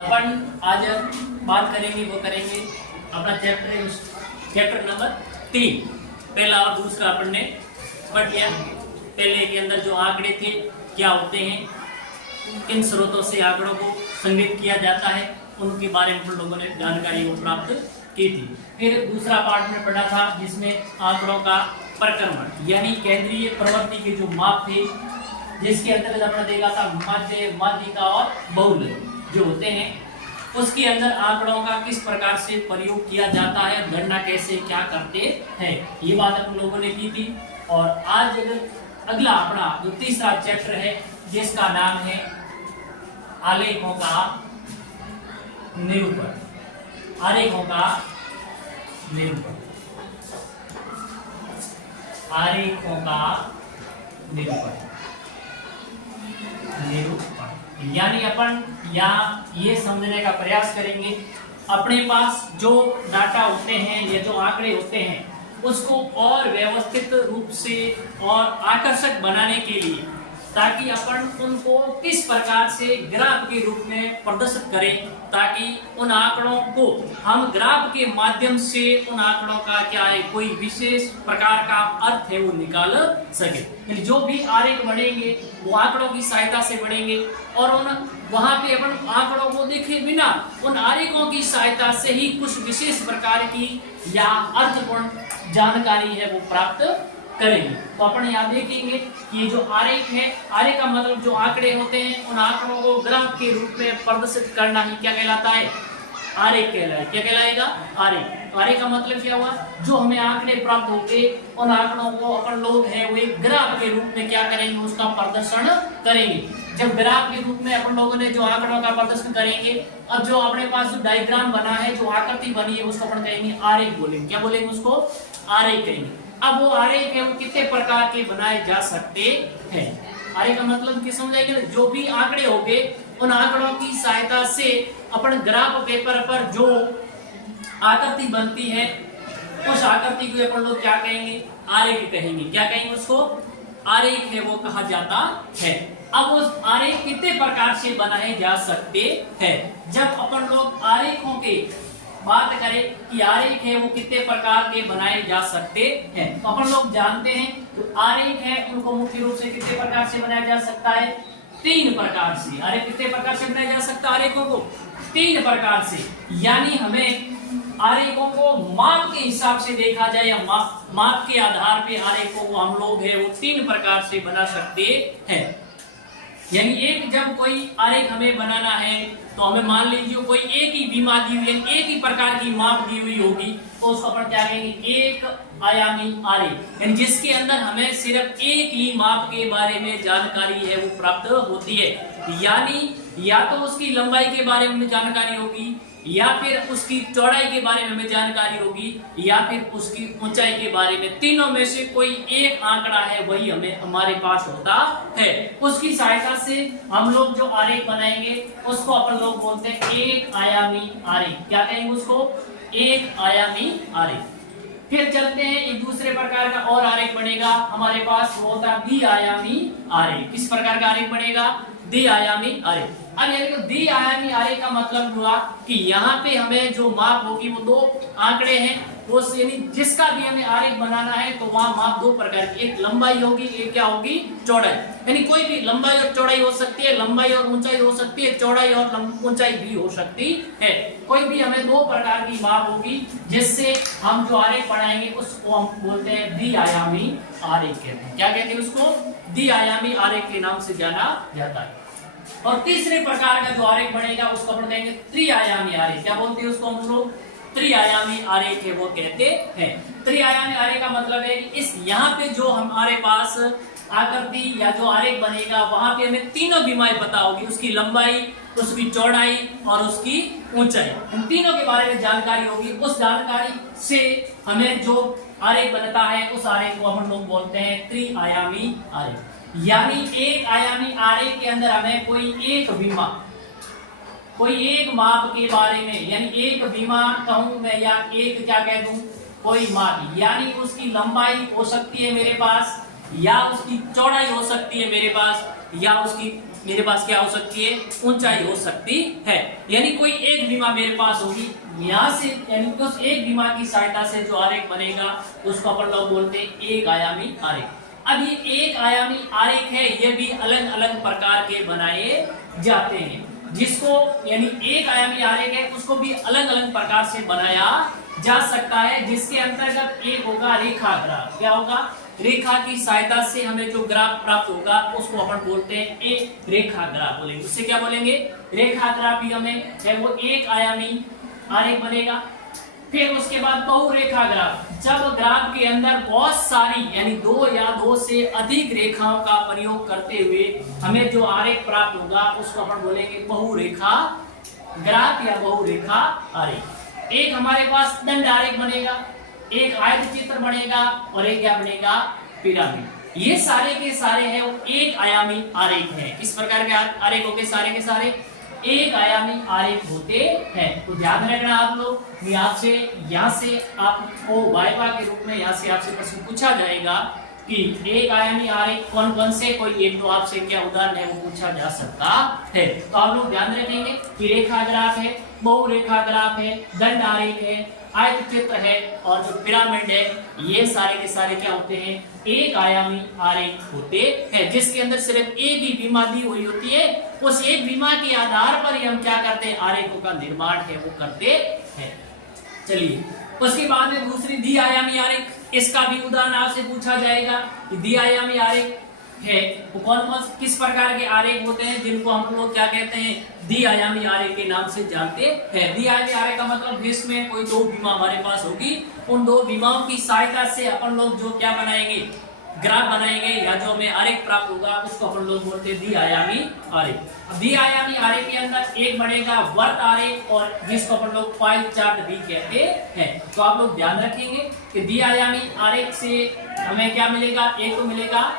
अपन आज बात करेंगे वो करेंगे अपना चैप्टर है चैप्टर नंबर 3। पहला और दूसरा अपन ने पढ़ लिया। पहले के अंदर जो आंकड़े थे क्या होते हैं, किन स्रोतों से आंकड़ों को संग्रहित किया जाता है, उनके बारे में हम लोगों ने जानकारी वो प्राप्त की थी। फिर दूसरा पार्ट में पढ़ा था जिसमें आंकड़ों का प्रक्रमण यानी केंद्रीय प्रवृत्ति के जो माप थे, जिसके अंतर्गत हमने देखा था मध्य, माध्यिका और बहुल जो होते हैं, उसके अंदर आंकड़ों का किस प्रकार से प्रयोग किया जाता है, गणना कैसे क्या करते हैं, ये बात हम लोगों ने की थी। और आज अगला अपना जो तीसरा चैप्टर है जिसका नाम है आलेखों का निरूपण। आरेखों का निरूपण, आरेखों का निरूपण, निरूपण यानी अपन यहाँ ये समझने का प्रयास करेंगे अपने पास जो डाटा होते हैं या जो आंकड़े होते हैं उसको और व्यवस्थित रूप से और आकर्षक बनाने के लिए, ताकि अपन उनको किस प्रकार से ग्राफ के रूप में प्रदर्शित करें, ताकि उन आंकड़ों को हम ग्राफ के माध्यम से उन आंकड़ों का क्या है कोई विशेष प्रकार का अर्थ है वो निकाल सके। जो भी आरेख बढ़ेंगे वो आंकड़ों की सहायता से बढ़ेंगे और उन वहां पे अपन आंकड़ों को देखे बिना उन आरेखों की सहायता से ही कुछ विशेष प्रकार की या अर्थपूर्ण जानकारी है वो प्राप्त करेंगे। तो अपन यहाँ देखेंगे कि ये जो आरेख है, आरेख का मतलब जो आंकड़े होते हैं उन आंकड़ों को ग्राफ के रूप में प्रदर्शित करना ही क्या कहलाता है, आरेख कहलाएगा। क्या कहलाएगा, आरेख। आरेख का मतलब क्या हुआ, जो हमें आंकड़े प्राप्त होंगे उन आंकड़ों को अपन लोग है वो एक ग्राफ के रूप में क्या करेंगे, उसका प्रदर्शन करेंगे। जब ग्राफ के रूप में अपन लोगों ने जो आंकड़ों का प्रदर्शन करेंगे, अब जो अपने पास जो डायग्राम बना है, जो आकृति बनी है, उसको अपन कहेंगे आरेख बोलेंगे। क्या बोलेंगे, उसको आरेख कहेंगे। अब वो आरेख है वो कितने प्रकार के बनाए जा सकते हैं। आरेख का मतलब क्या समझाएंगे, जो भी आंकड़े होंगे उन आंकड़ों की सहायता से अपन ग्राफ पेपर पर जो आकृति बनती है उस आकृति को अपन लोग क्या कहेंगे, आरेख कहेंगे। क्या कहेंगे, उसको आरेख है वो कहा जाता है। अब उस आरेख कितने प्रकार से बनाए जा सकते हैं। जब अपन लोग आरेखों के बात करें कि आरेख है वो कितने प्रकार के बनाए जा सकते हैं, तो अपन लोग जानते हैं तो आरेख है उनको मुख्य रूप से कितने प्रकार से बनाया जा सकता है, 3 प्रकार से। आरेख कितने प्रकार से बनाया जा सकता है, आरेखों को 3 प्रकार से। यानी हमें आरेखों को माप के हिसाब से देखा जाए या माप के आधार पे आरेखों को हम लोग है वो 3 प्रकार से बना सकते हैं। यानी एक जब कोई आरेख हमें बनाना है तो हमें मान लीजिए कोई एक ही बीमा दी हुई है, एक ही प्रकार की माप दी हुई होगी, तो उसको अपन क्या कहेंगे, एक आयामी आरेख। यानी जिसके अंदर हमें सिर्फ एक ही माप के बारे में जानकारी है वो प्राप्त होती है। यानी या तो उसकी लंबाई के बारे में जानकारी होगी, या फिर उसकी चौड़ाई के बारे में हमें जानकारी होगी, या फिर उसकी ऊंचाई के बारे में। तीनों में से कोई एक आंकड़ा है वही हमें हमारे पास होता है। उसकी सहायता से हम लोग जो आरेख बनाएंगे उसको अपन लोग बोलते हैं एक आयामी आरेख। क्या कहेंगे उसको, एक आयामी आरेख। फिर चलते हैं एक दूसरे प्रकार का और आरेख बनेगा हमारे पास, वो होता है द्विआयामी आरेख। किस प्रकार का आरेख बनेगा, द्विआयामी आरेख। अब यानी कि द्विआयामी आरेख का मतलब हुआ कि यहाँ पे हमें जो माप होगी वो 2 आंकड़े हैं, वो यानी जिसका भी हमें आरेख बनाना है तो वहां माप 2 प्रकार की, एक लंबाई होगी, एक क्या होगी, चौड़ाई। यानी कोई भी लंबाई और चौड़ाई हो सकती है, लंबाई और ऊंचाई हो सकती है, चौड़ाई और ऊंचाई भी हो सकती है। कोई भी हमें 2 प्रकार की माप होगी जिससे हम जो आरेख बनाएंगे उसको हम बोलते हैं द्विआयामी आरेख कहते हैं। क्या कहते हैं उसको, द्विआयामी आरेख के नाम से जाना जाता है। और तीसरे प्रकार का जो आरेख बनेगा उसको अपन कहेंगे त्रिआयामी आरेख। क्या बोलते हैं उसको हम लोग, त्रिआयामी आरेख है वो कहते हैं। त्रिआयामी आरेख का मतलब है कि इस यहाँ पे जो हमारे पास आकृति या जो आरेख बनेगा वहां पे हमें तीनों बीमाएं पता होगी, उसकी लंबाई, उसकी चौड़ाई और उसकी ऊंचाई, इन तीनों के बारे में जानकारी होगी। उस जानकारी से हमें जो आरेख बनता है उस आरेख को हम लोग बोलते हैं त्रिआयामी आरेख। यानी एक आयामी आरेख के अंदर हमें कोई एक बीमा, कोई एक माप के बारे में, यानी एक बीमा कहूं मैं या एक क्या कह दूं, कोई माप, यानी उसकी लंबाई हो सकती है मेरे पास, या उसकी चौड़ाई हो सकती है मेरे पास, या उसकी मेरे पास क्या हो सकती है, ऊंचाई हो सकती है। यानी कोई एक विमा मेरे पास होगी, यहाँ से यानी उस एक विमा की सहायता से जो आरेख बनेगा उसको अपन लोग बोलते हैं एक आयामी आरेख। अब ये एक आयामी आरेख है, ये भी अलग अलग प्रकार के बनाए जाते हैं। जिसको यानी एक आयामी आरेख है उसको भी अलग अलग प्रकार से बनाया जा सकता है, जिसके अंतर्गत एक होगा रेखा ग्राफ। क्या होगा, रेखा की सहायता से हमें जो ग्राफ प्राप्त होगा उसको अपन बोलते हैं एक रेखा ग्राफ बोलेंगे। उससे क्या बोलेंगे, रेखा ग्राफ भी हमें है वो एक आयामी आरेख बनेगा। फिर उसके बाद बहुरेखा ग्राफ, जब ग्राफ के अंदर बहुत सारी यानी दो या दो से अधिक रेखाओं का प्रयोग करते हुए हमें जो आरेख प्राप्त होगा उसको अपन बोलेंगे बहुरेखा ग्राफ या बहुरेखा आरेख। एक हमारे पास दंड आरेख बनेगा, एक आयत चित्र बनेगा और एक क्या बनेगा, पिरामिड। ये सारे के सारे हैं वो एक आयामी आरेख है। इस प्रकार के आरेखों के सारे एक आयामी आरेख होते हैं। तो ध्यान रखना आप लोग, आपसे यहाँ से आपको वाइवा के रूप में यहाँ से आपसे प्रश्न पूछा जाएगा कि एक आयामी आरेख कौन कौन से, कोई एक दो आपसे क्या उदाहरण है वो पूछा जा सकता है। तो आप लोग ध्यान रखेंगे कि रेखा ग्राफ है, बहुरेखा ग्राफ है, दंड आरेख है, आयत चित्र है और जो पिरामिड है, ये सारे के सारे क्या होते हैं, एक आयामी आरेख होते हैं, जिसके अंदर सिर्फ एक ही बीमा दी हुई होती है। उस एक बीमा के आधार पर ही हम क्या करते हैं, आरेखों का निर्माण है वो करते हैं। चलिए उसके बाद में दूसरी द्वि आयामी आरेख, इसका भी उदाहरण आपसे पूछा जाएगा कि द्वि आयामी आरेख है वो कौन कौन किस प्रकार के आरेख होते हैं, जिनको हम लोग क्या कहते हैं, द्वि आयामी आरेख के नाम से जानते हैं। द्वि आयामी आरेख का मतलब जिसमें कोई दो बीमा हमारे पास होगी, उन दो बीमाओं की सहायता से अपन लोग जो क्या बनाएंगे, ग्राफ बनाएंगे या जो हमें आरेख प्राप्त होगा उसको अपन लोग बोलते हैं द्वि आयामी आरेख। द्वि आयामी आरेख के अंदर एक बनेगा वर्त आरेख और जिसको अपन लोग पाई चार्ट भी कहते हैं। तो आप लोग ध्यान रखेंगे कि द्वि आयामी आरेख से हमें क्या मिलेगा, एक तो मिलेगा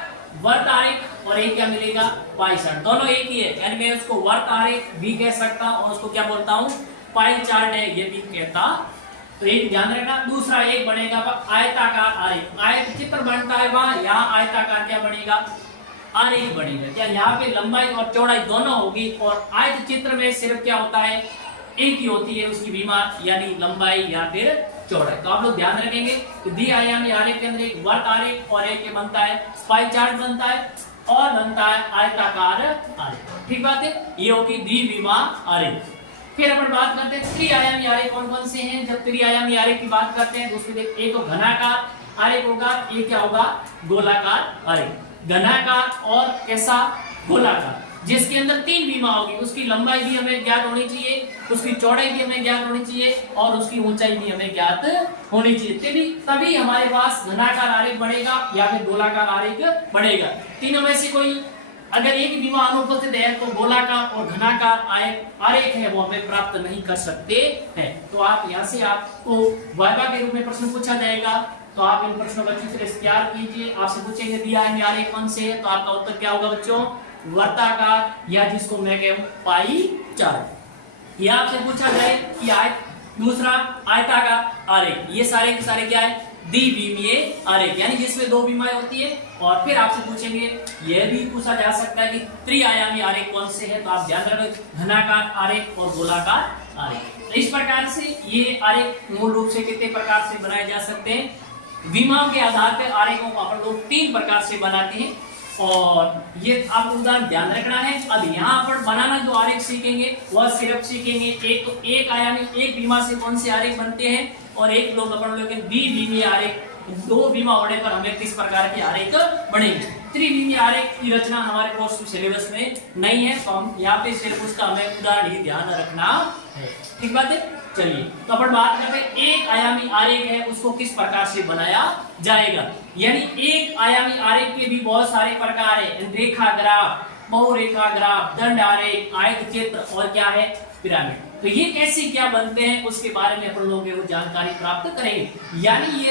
वर्त आरेख और एक क्या मिलेगा, पाई चार्ट। दोनों एक ही है, यानी मैं उसको वर्त आरेख भी कह सकता हूं और उसको क्या बोलता हूं, पाई चार्ट है ये भी कहता। तो एक ध्यान रखना। दूसरा एक बनेगा आयताकार आरेख, आयत चित्र बनता है वहां, यहाँ आयताकार क्या बनेगा, आरेख बनेगा। क्या यहाँ पे लंबाई और चौड़ाई दोनों होगी और आयत चित्र में सिर्फ क्या होता है, एक ही होती है उसकी बीमा यानी लंबाई या फिर चौड़ाई। तो आप लोग ध्यान रखेंगे कि द्वि आयामी आरेख के अंदर एक वर्त आरेख और एक बनता है पाई चार्ट बनता है और बनता है आयताकार आरेख। ठीक बात है, ये होगी द्विविमा आरेख। फिर अपन बात करते हैं त्रिआयामी आरेख कौन कौन से हैं। जब त्रिआयामी आरेख की बात करते हैं तो उसमें एक तो घनाकार आरेख होगा, एक क्या होगा, गोलाकार आरेख। घनाकार और कैसा, गोलाकार, जिसके अंदर तीन बीमा होगी, उसकी लंबाई भी हमें ज्ञात होनी चाहिए, उसकी चौड़ाई भी हमें ज्ञात होनी चाहिए और उसकी ऊंचाई भी हमें ज्ञात होनी चाहिए। तभी हमारे पास घनाकार आरेख बनेगा या फिर गोलाकार आरेख बनेगा। तीनों में से कोई अगर एक बीमा अनुपस्थित है तो गोलाकार और घनाकार आरेख है वो हमें प्राप्त नहीं कर सकते हैं। तो आप यहाँ से आपको वाइवा के रूप में प्रश्न पूछा जाएगा, तो आप इन प्रश्नों का चित्र तैयार कीजिए। आपसे पूछेंगे द्विआयामी आरेख कौन से है, तो आपका उत्तर क्या होगा बच्चों, वर्ताकार या जिसको मैं कहूं पाई चार्ट। यह आपसे पूछा जाए कि दूसरा आयताकार आरेख, ये सारे के सारे क्या है, द्विविमीय आरेख, यानी जिसमें दो बीमाएं होती है। और फिर आपसे पूछेंगे, यह भी पूछा जा सकता है कि त्रिआयामी आरेख कौन से है, तो आप ध्यान रखें घनाकार आरेख और गोलाकार आरेख। इस प्रकार से ये आरेख मूल रूप से कितने प्रकार से बनाए जा सकते हैं, विमाओं के आधार पर आरेखों को अपन लोग तीन प्रकार से बनाते हैं और ये आप उदाहरण ध्यान रखना है। अब यहाँ पर बनाना जो आरेख सीखेंगे वह सिर्फ सीखेंगे एक तो एक आयामी, एक बीमा से कौन से आरेख बनते हैं और एक लोग अपन लोग द्विविमीय आरेख, दो बीमा होने पर हमें किस प्रकार के आरेख बनेंगे। त्रिविमीय आरेख की रचना हमारे कोर्स सिलेबस में नहीं है, तो हम यहाँ पे सिर्फ उसका हमें उदाहरण ही ध्यान रखना है। ठीक बात है। चलिए तो अपन बात करते हैं एक आयामी आरेख है उसको किस प्रकार से बनाया जाएगा। यानी एक आयामी आरेख के भी बहुत सारे प्रकार है, रेखा ग्राफ, बहुरेखा ग्राफ, दंड आरेख, आयत चित्र और क्या है, पिरामिड। तो ये कैसे क्या बनते हैं उसके बारे में अपन लोग वो जानकारी प्राप्त करेंगे। यानी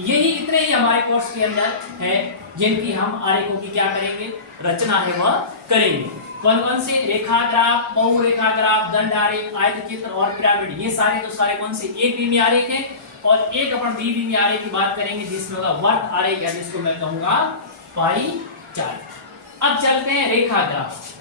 यही इतने ही हमारे कोर्स के अंदर है जिनकी हम आरेखों की क्या करेंगे, रचना है वह करेंगे। कौन कौन से, रेखा ग्राफ, बहुरेखा ग्राफ, दंड आरेख, आयत चित्र और पिरामिड, ये सारे तो सारे कौन से एक विमीय आरेख है। और एक अपन द्विविमीय आरेख की बात करेंगे जिसमें होगा वर्त आरेख या जिसको मैं कहूंगा पाई चार्ट। अब चलते हैं रेखा ग्राफ।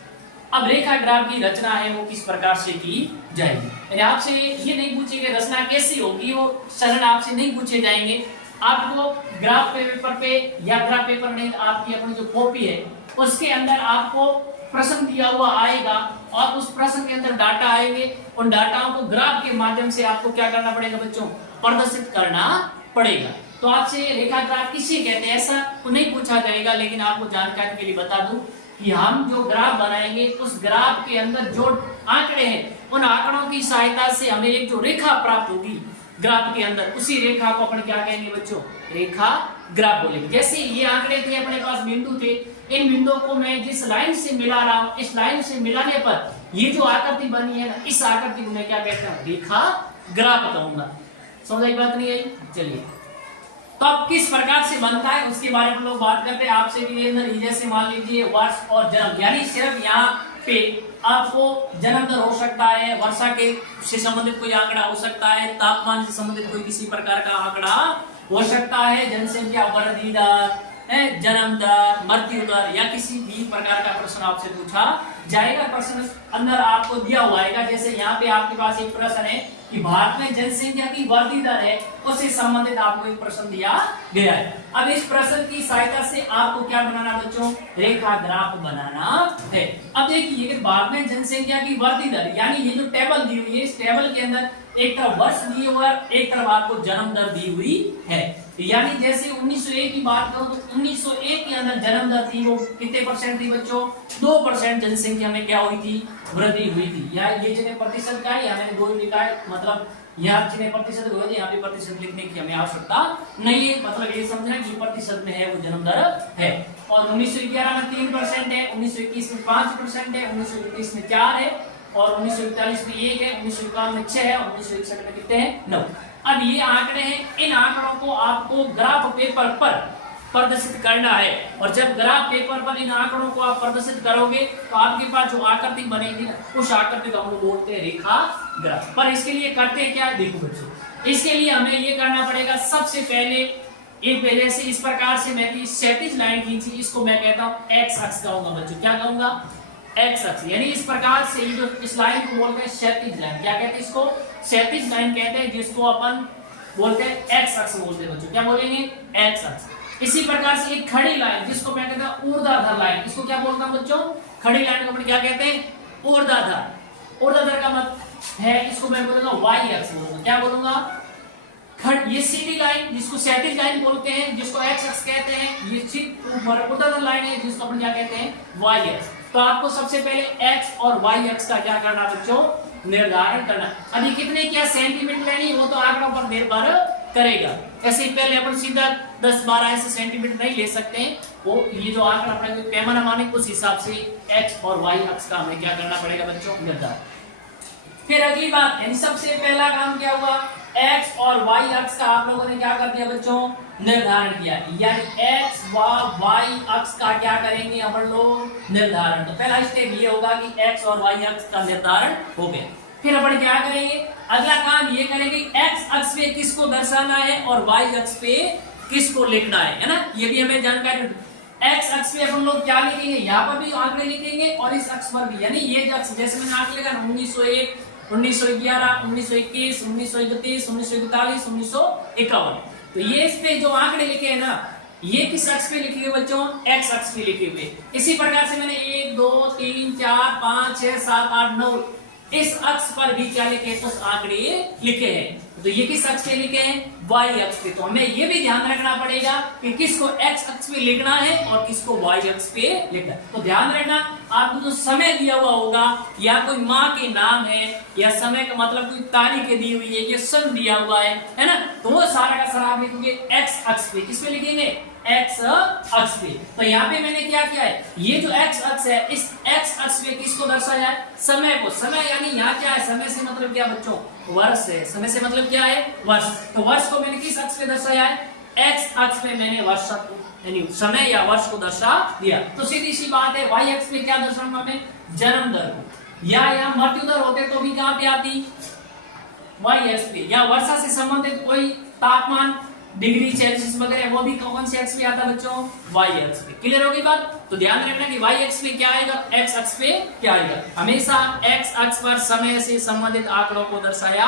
अब रेखा ग्राफ की रचना है वो किस प्रकार से की जाएगी। यानी आपसे ये नहीं पूछेंगे रचना कैसी होगी, वो सरल आपसे नहीं पूछे जाएंगे। आपको ग्राफ पेपर पे या ग्राफ पेपर नहीं, आपकी अपनी जो कॉपी है उसके अंदर आपको प्रश्न दिया हुआ आएगा और उस प्रश्न के अंदर डाटा आएंगे। उन डाटाओं को ग्राफ के माध्यम से आपको क्या करना पड़ेगा बच्चों, प्रदर्शित करना पड़ेगा। तो आपसे रेखा ग्राफ किसे कहते हैं ऐसा तो नहीं पूछा जाएगा, लेकिन आपको जानकारी के लिए बता दूं कि हम जो ग्राफ बनाएंगे उस ग्राफ के अंदर जो आंकड़े हैं उन आंकड़ों की सहायता से हमें एक जो रेखा प्राप्त होगी ग्राफ के अंदर, उसी रेखा को अपन क्या कहेंगे बच्चों, रेखा ग्राफ बोलेंगे। जैसे ये आंकड़े थे अपने पास, बिंदु थे, इन बिंदुओं को मैं जिस लाइन से मिला रहा हूं, इस लाइन से मिलाने पर ये जो आकृति बनी है ना, इस आकृति को मैं क्या कहता हूं, रेखा ग्राफ कहूंगा। समझ बात नहीं आई? चलिए, तो अब किस प्रकार से बनता है उसके बारे में लोग बात करते हैं। आपसे भी जैसे मान लीजिए वर्ष और जन्म, यानी सिर्फ यहाँ पे आपको जन्म दर हो सकता है, वर्षा के से संबंधित कोई आंकड़ा हो सकता है, तापमान से संबंधित कोई किसी प्रकार का आंकड़ा हो सकता है, जनसंख्या वृद्धि दर, जन्म दर, मृत्यु दर या किसी भी प्रकार का प्रश्न आपसे पूछा जाएगा। प्रश्न अंदर आपको दिया हुआ है, जैसे यहाँ पे आपके पास एक प्रश्न है कि भारत में जनसंख्या की वृद्धि दर है, उससे संबंधित आपको एक प्रश्न दिया गया है। अब इस प्रश्न की सहायता से आपको क्या बनाना बच्चों, रेखा ग्राफ बनाना है। अब देखिए कि भारत में जनसंख्या की वृद्धि दर, यानी ये जो टेबल दी हुई है, इस टेबल के अंदर एक तरफ वर्ष दिए हुआ है, एक तरफ आपको जन्म दर दी हुई है। यानी जैसे 1901 की बात करूं तो 1901 के अंदर जन्म दर थी वो कितने परसेंट थी बच्चों, 2% जनसंख्या में क्या हुई थी, वृद्धि हुई थी। या ये जिन्हें प्रतिशत का है, हमें 2 लिखा है, मतलब यहाँ जिन्हें प्रतिशत हुआ, यहाँ पे प्रतिशत लिखने की हमें आवश्यकता नहीं है, मतलब ये समझना कि प्रतिशत में है वो जन्म दर है। और 1911 में 3% है, 1921 में 5% है, 1929 में 4 है, और 1941 में 1 है, 1951 में 6 है, और 1961 में कितने हैं, 9। अब ये आंकड़े हैं, इन आंकड़ों को आपको ग्राफ पेपर पर प्रदर्शित करना है। और जब ग्राफ पेपर पर इन आंकड़ों को आप प्रदर्शित करोगे तो आपके पास जो आकृति बनेगी ना, उस आकृति को हम लोग बोलते हैं रेखा ग्राफ। पर इसके लिए करते हैं क्या, देखो बच्चों, इसके लिए हमें ये करना पड़ेगा, सबसे पहले एक पहले से इस प्रकार से मैं क्षैतिज लाइन खींची, इसको मैं कहता हूँ एक्स अक्ष कहूंगा बच्चों, क्या कहूंगा, एक्स अक्ष। यानी इस प्रकार से ये जो इस लाइन को बोलते हैं क्षैतिज लाइन, क्या कहते हैं इसको, क्षैतिज लाइन कहते हैं, जिसको अपन बोलते हैं एक्स अक्ष बोलते हैं बच्चों, क्या बोलेंगे, एक्स अक्ष। इसी प्रकार से एक खड़ी लाइन, जिसको मैं कहता हूं ऊर्ध्वाधर लाइन, इसको क्या बोलता हूं बच्चों, खड़ी लाइन को अपन क्या कहते हैं, ऊर्ध्वाधर। ऊर्ध्वाधर का मतलब है, इसको मैं बोलूंगा वाई अक्ष बोलूंगा, क्या बोलूंगा, ये सीधी लाइन जिसको क्षैतिज लाइन बोलते हैं, जिसको एक्स अक्ष कहते हैं, ये ऊर्ध्वाधर लाइन है जिसको अपन क्या कहते हैं, वाई अक्ष। तो आपको सबसे पहले एक्स और वाई अक्ष का क्या करना बच्चों, निर्धारण करना। अभी कितने क्या सेंटीमीटर लेनी वो तो आंकड़ों पर निर्भर करेगा। ऐसे ही पहले अपन सीधा 10-12 ऐसे सेंटीमीटर नहीं ले सकते हैं, वो ये जो आंकड़ा अपना कोई पैमाना माने उस हिसाब से एक्स और वाई अक्ष का हमें क्या करना पड़ेगा बच्चों, निर्धारण। फिर अगली बात, यानी सबसे पहला काम क्या हुआ, एक्स और वाई अक्ष का आप लोगों ने क्या कर दिया बच्चों, निर्धारण किया। यानी एक्स व वाई अक्ष का क्या करेंगे हम लोग, निर्धारण। तो पहला स्टेप ये होगा कि एक्स और वाई अक्ष का निर्धारण हो गया। फिर अपन क्या करेंगे, अगला काम ये करेंगे, एक्स अक्ष पे किसको दर्शाना है और वाई अक्ष पे किसको लिखना है ना, ये भी हमें जानकारी। एक्स अक्ष पे अपन लोग क्या लिखेंगे, यहाँ पर भी आंकड़े लिखेंगे और इस अक्ष पर भी, यानी ये अक्ष जैसे मैंने आंकड़े लिखा 1901, 1911, 1921, 1931, 1941, 1951, तो ये इस पे जो आंकड़े लिखे हैं ना, ये किस अक्ष पे लिखे हुए बच्चों, एक्स अक्ष पे लिखे हुए। इसी प्रकार से मैंने 1 2 3 4 5 6 7 8 9 इस अक्ष पर भी क्या लिखे, कुछ आंकड़े लिखे हैं। तो ये किस अक्ष पे लिखे हैं, वाई अक्ष पे। तो हमें ये भी ध्यान रखना पड़ेगा कि किसको एक्स अक्ष पे लिखना है और किसको वाई अक्ष पे लिखना है। तो ध्यान रखना, आपको जो समय दिया हुआ होगा या कोई माँ के नाम है या समय का मतलब कोई तारीख दी हुई है, ये सन दिया हुआ है ना, तो वो सारा का सारा आप लिखोगे एक्स अक्ष पे। किस पे लिखेंगे, एक्स अक्ष पे। तो यहाँ पे मैंने क्या किया है, ये जो एक्स अक्ष है, इस एक्स अक्ष पे किसको दर्शाया है, समय को। समय यानी यहाँ क्या है, समय से मतलब क्या बच्चों, वर्ष है। समय से मतलब क्या है, वर्ष। तो वर्ष को मैंने किस अक्ष पे दर्शाया है, एक्स अक्ष पे मैंने वर्ष यानी समय या वर्ष को दर्शा दिया। तो सीधी सी बात है, वाई अक्ष पे क्या दर्शाऊंगा मैं, जन्म दर को। या मृत्यु दर होते तो भी कहाँ पे आती, वाई अक्ष पे। या वर्षा से संबंधित कोई तापमान डिग्री सेल्सियस वगैरह, वो भी कौन से अक्ष पे आता बच्चों, वाई अक्ष पे। क्लियर होगी बात। तो ध्यान रखना कि y अक्ष पे क्या आएगा, x अक्ष पे क्या आएगा। हमेशा x अक्ष पर समय से संबंधित आंकड़ों को दर्शाया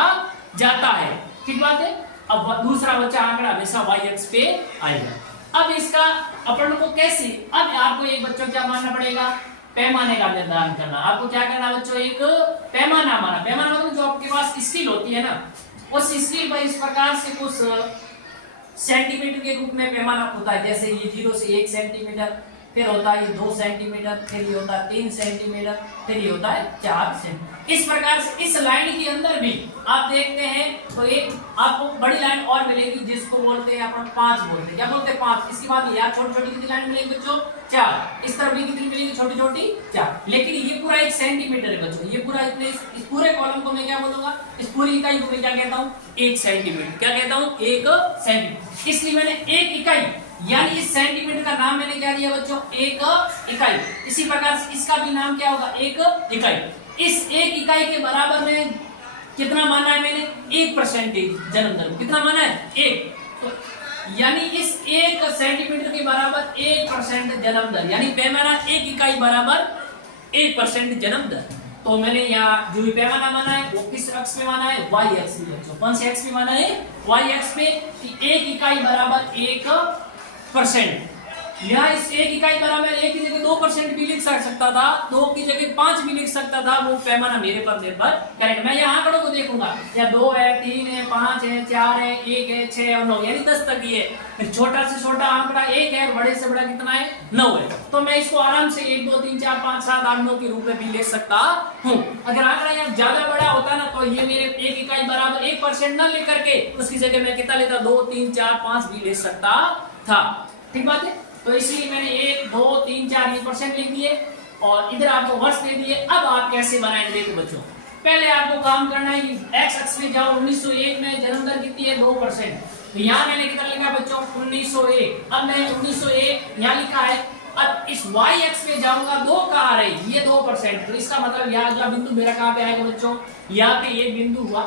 जाता है, ठीक बात है। अब दूसरा बच्चा आंकड़ा हमेशा y अक्ष पे आएगा। अब इसका अपन को कैसे, अब आपको एक बच्चों क्या मानना पड़ेगा, पैमाने का निर्धारण करना। आपको क्या करना बच्चों, एक पैमाना माना। पैमाना मतलब जो आपके पास स्केल होती है ना, उस स्केल पर इस प्रकार से कुछ सेंटीमीटर के रूप में पैमाना होता है। जैसे ये 0 से 1 सेंटीमीटर, फिर होता है ये 2 सेंटीमीटर, फिर ये होता है 3 सेंटीमीटर, फिर ये होता है 4 सेंटीमीटर। इस प्रकार से इस लाइन के अंदर भी आप देखते हैं तो एक आपको बड़ी लाइन और मिलेगी जिसको बोलते हैं अपन 5 बोलते हैं। क्या बोलते हैं 5। इसके बाद यहाँ छोटी छोटी कितनी लाइन मिलेगी बच्चों, 4। इस तरफ भी कितनी मिलेगी, छोटी छोटी 4। लेकिन ये पूरा 1 सेंटीमीटर है बच्चों, ये पूरा इतने, इस पूरे कॉलम को मैं क्या बोलूंगा, इस पूरी इकाई को मैं क्या कहता हूँ, 1 सेंटीमीटर। क्या कहता हूँ, 1 सेंटीमीटर। इसलिए मैंने 1 इकाई, यानी इस सेंटीमीटर का नाम मैंने क्या दिया बच्चों, 1 इकाई। इसी प्रकार से इसका भी नाम क्या होगा, 1 इकाई। इस 1 इकाई के बराबर में कितना माना है मैंने, 1% जन्म दर। कितना माना है, 1। तो यानी इस 1 सेंटीमीटर के बराबर 1% जन्म दर, यानी पैमाना 1 इकाई बराबर 1% जन्म दर। तो मैंने यहाँ जो भी पैमाना माना है वो किस अक्ष पे माना है, y अक्ष पे बच्चों। कौन से अक्ष पे माना है, y अक्ष पे। 1 इकाई बराबर 1%। यहाँ इस 1 इकाई बराबर 1 की जगह 2% भी लिख सकता था, 2 की जगह 5 भी लिख सकता था, वो पैमाना मेरे पर निर्भर करेगा। मैं यहाँ आंकड़ों को देखूंगा, या 2 है, 3 है, 5 है, 4 है, 1 है, 6 और 9, यानी 10 तक ही है। फिर छोटा से छोटा आंकड़ा 1 है, बड़े से बड़ा कितना है, 9 है। तो मैं इसको आराम से 1 2 3 4 5 7 8 9 के रूप में भी लिख सकता हूँ। अगर आंकड़ा यहाँ ज्यादा बड़ा होता ना तो ये मेरे 1 इकाई बराबर 1% न लिख करके उसकी जगह मैं कितना लेता, 2 3 4 5 भी ले सकता था, ठीक बात है। तो इसलिए मैंने 1 2 3 4 ये % लिख दिए और इधर आपको वर्ष दे दिए। अब आप कैसे बनाएंगे, देखो बच्चों, पहले आपको काम करना है कि x अक्ष में जाओ। 1901 में जन्म दर कितनी है, 2%। तो यहाँ मैंने कितना लिखा बच्चों, 1901। अब मैं 1901 यहाँ लिखा है। अब इस y अक्ष में जाऊंगा, 2 कहाँ आ रही, ये 2%। तो इसका मतलब यहाँ अगला बिंदु मेरा कहाँ पे आएगा बच्चों, यहाँ पे ये बिंदु हुआ,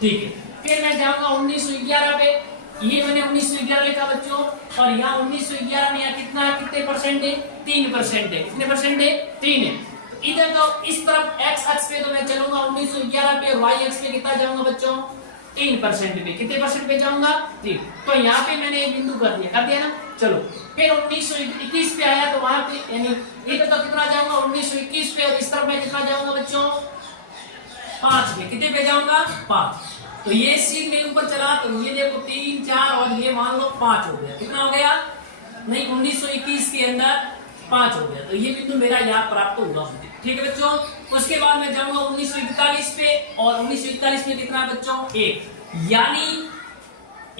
ठीक है। फिर मैं जाऊंगा 1911 पे, ये मैंने 1911 लिखा बच्चों, और यहाँ 1911 में यहाँ कितना, कितने % है, 3% है। कितने % है, 3 है। इधर तो इस तरफ x अक्ष पे तो मैं चलूंगा 1911 पे, y अक्ष पे कितना जाऊंगा बच्चों, 3% पे। कितने % पे जाऊंगा, 3। तो यहाँ पे मैंने एक बिंदु कर दिया ना। चलो फिर 1921 पे आया तो वहां पे, यानी इधर तो कितना जाऊंगा 1921 पे, और इस तरफ मैं कितना जाऊंगा बच्चों, 5 पे। कितने पे जाऊंगा, 5। तो ये सीध में ऊपर चला तो ये देखो 3 4 और ये मान लो 5 हो गया। कितना हो गया, नहीं 1921 के अंदर 5 हो गया। तो ये बिंदु मेरा यहाँ प्राप्त हुआ, ठीक है बच्चों। उसके बाद मैं जाऊंगा 1941 पे, और 1941 में कितना बच्चों, 1। यानी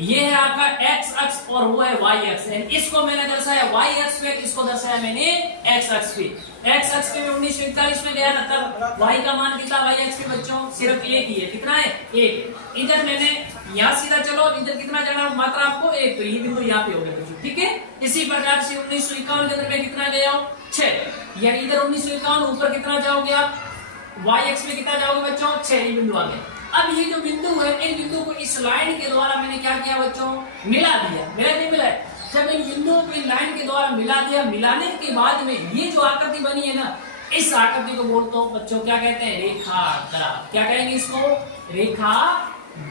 ये है आपका x अक्ष और वो है y अक्ष। इसको मैंने दर्शाया y अक्ष पे, इसको दर्शाया मैंने x अक्ष पे। x अक्ष पे 1941 में गया ना, तब y का मान कितना, y अक्ष पे बच्चों सिर्फ 1 ही है। कितना है, 1। इधर मैंने यहाँ सीधा चलो, इधर कितना जाना मात्रा आपको, 1। तो ये बिंदु यहाँ पे हो गया बच्चों, ठीक है। इसी प्रकार से 1951 के अंदर मैं कितना गया हूँ, 6। यानी इधर 1951 ऊपर कितना जाओगे आप, y अक्ष पे कितना जाओगे बच्चों, 6। ये बिंदु आ गया। अब ये जो बिंदु है, इन बिंदु को इस लाइन के द्वारा मैंने क्या किया बच्चों, मिला दिया। मिला नहीं मिला, जब इन बिंदुओं को लाइन के द्वारा मिला दिया, मिलाने के बाद में ये जो आकृति बनी है ना, इस आकृति को बोलते हो बच्चों क्या कहते हैं, रेखा ग्राफ। क्या कहेंगे इसको, रेखा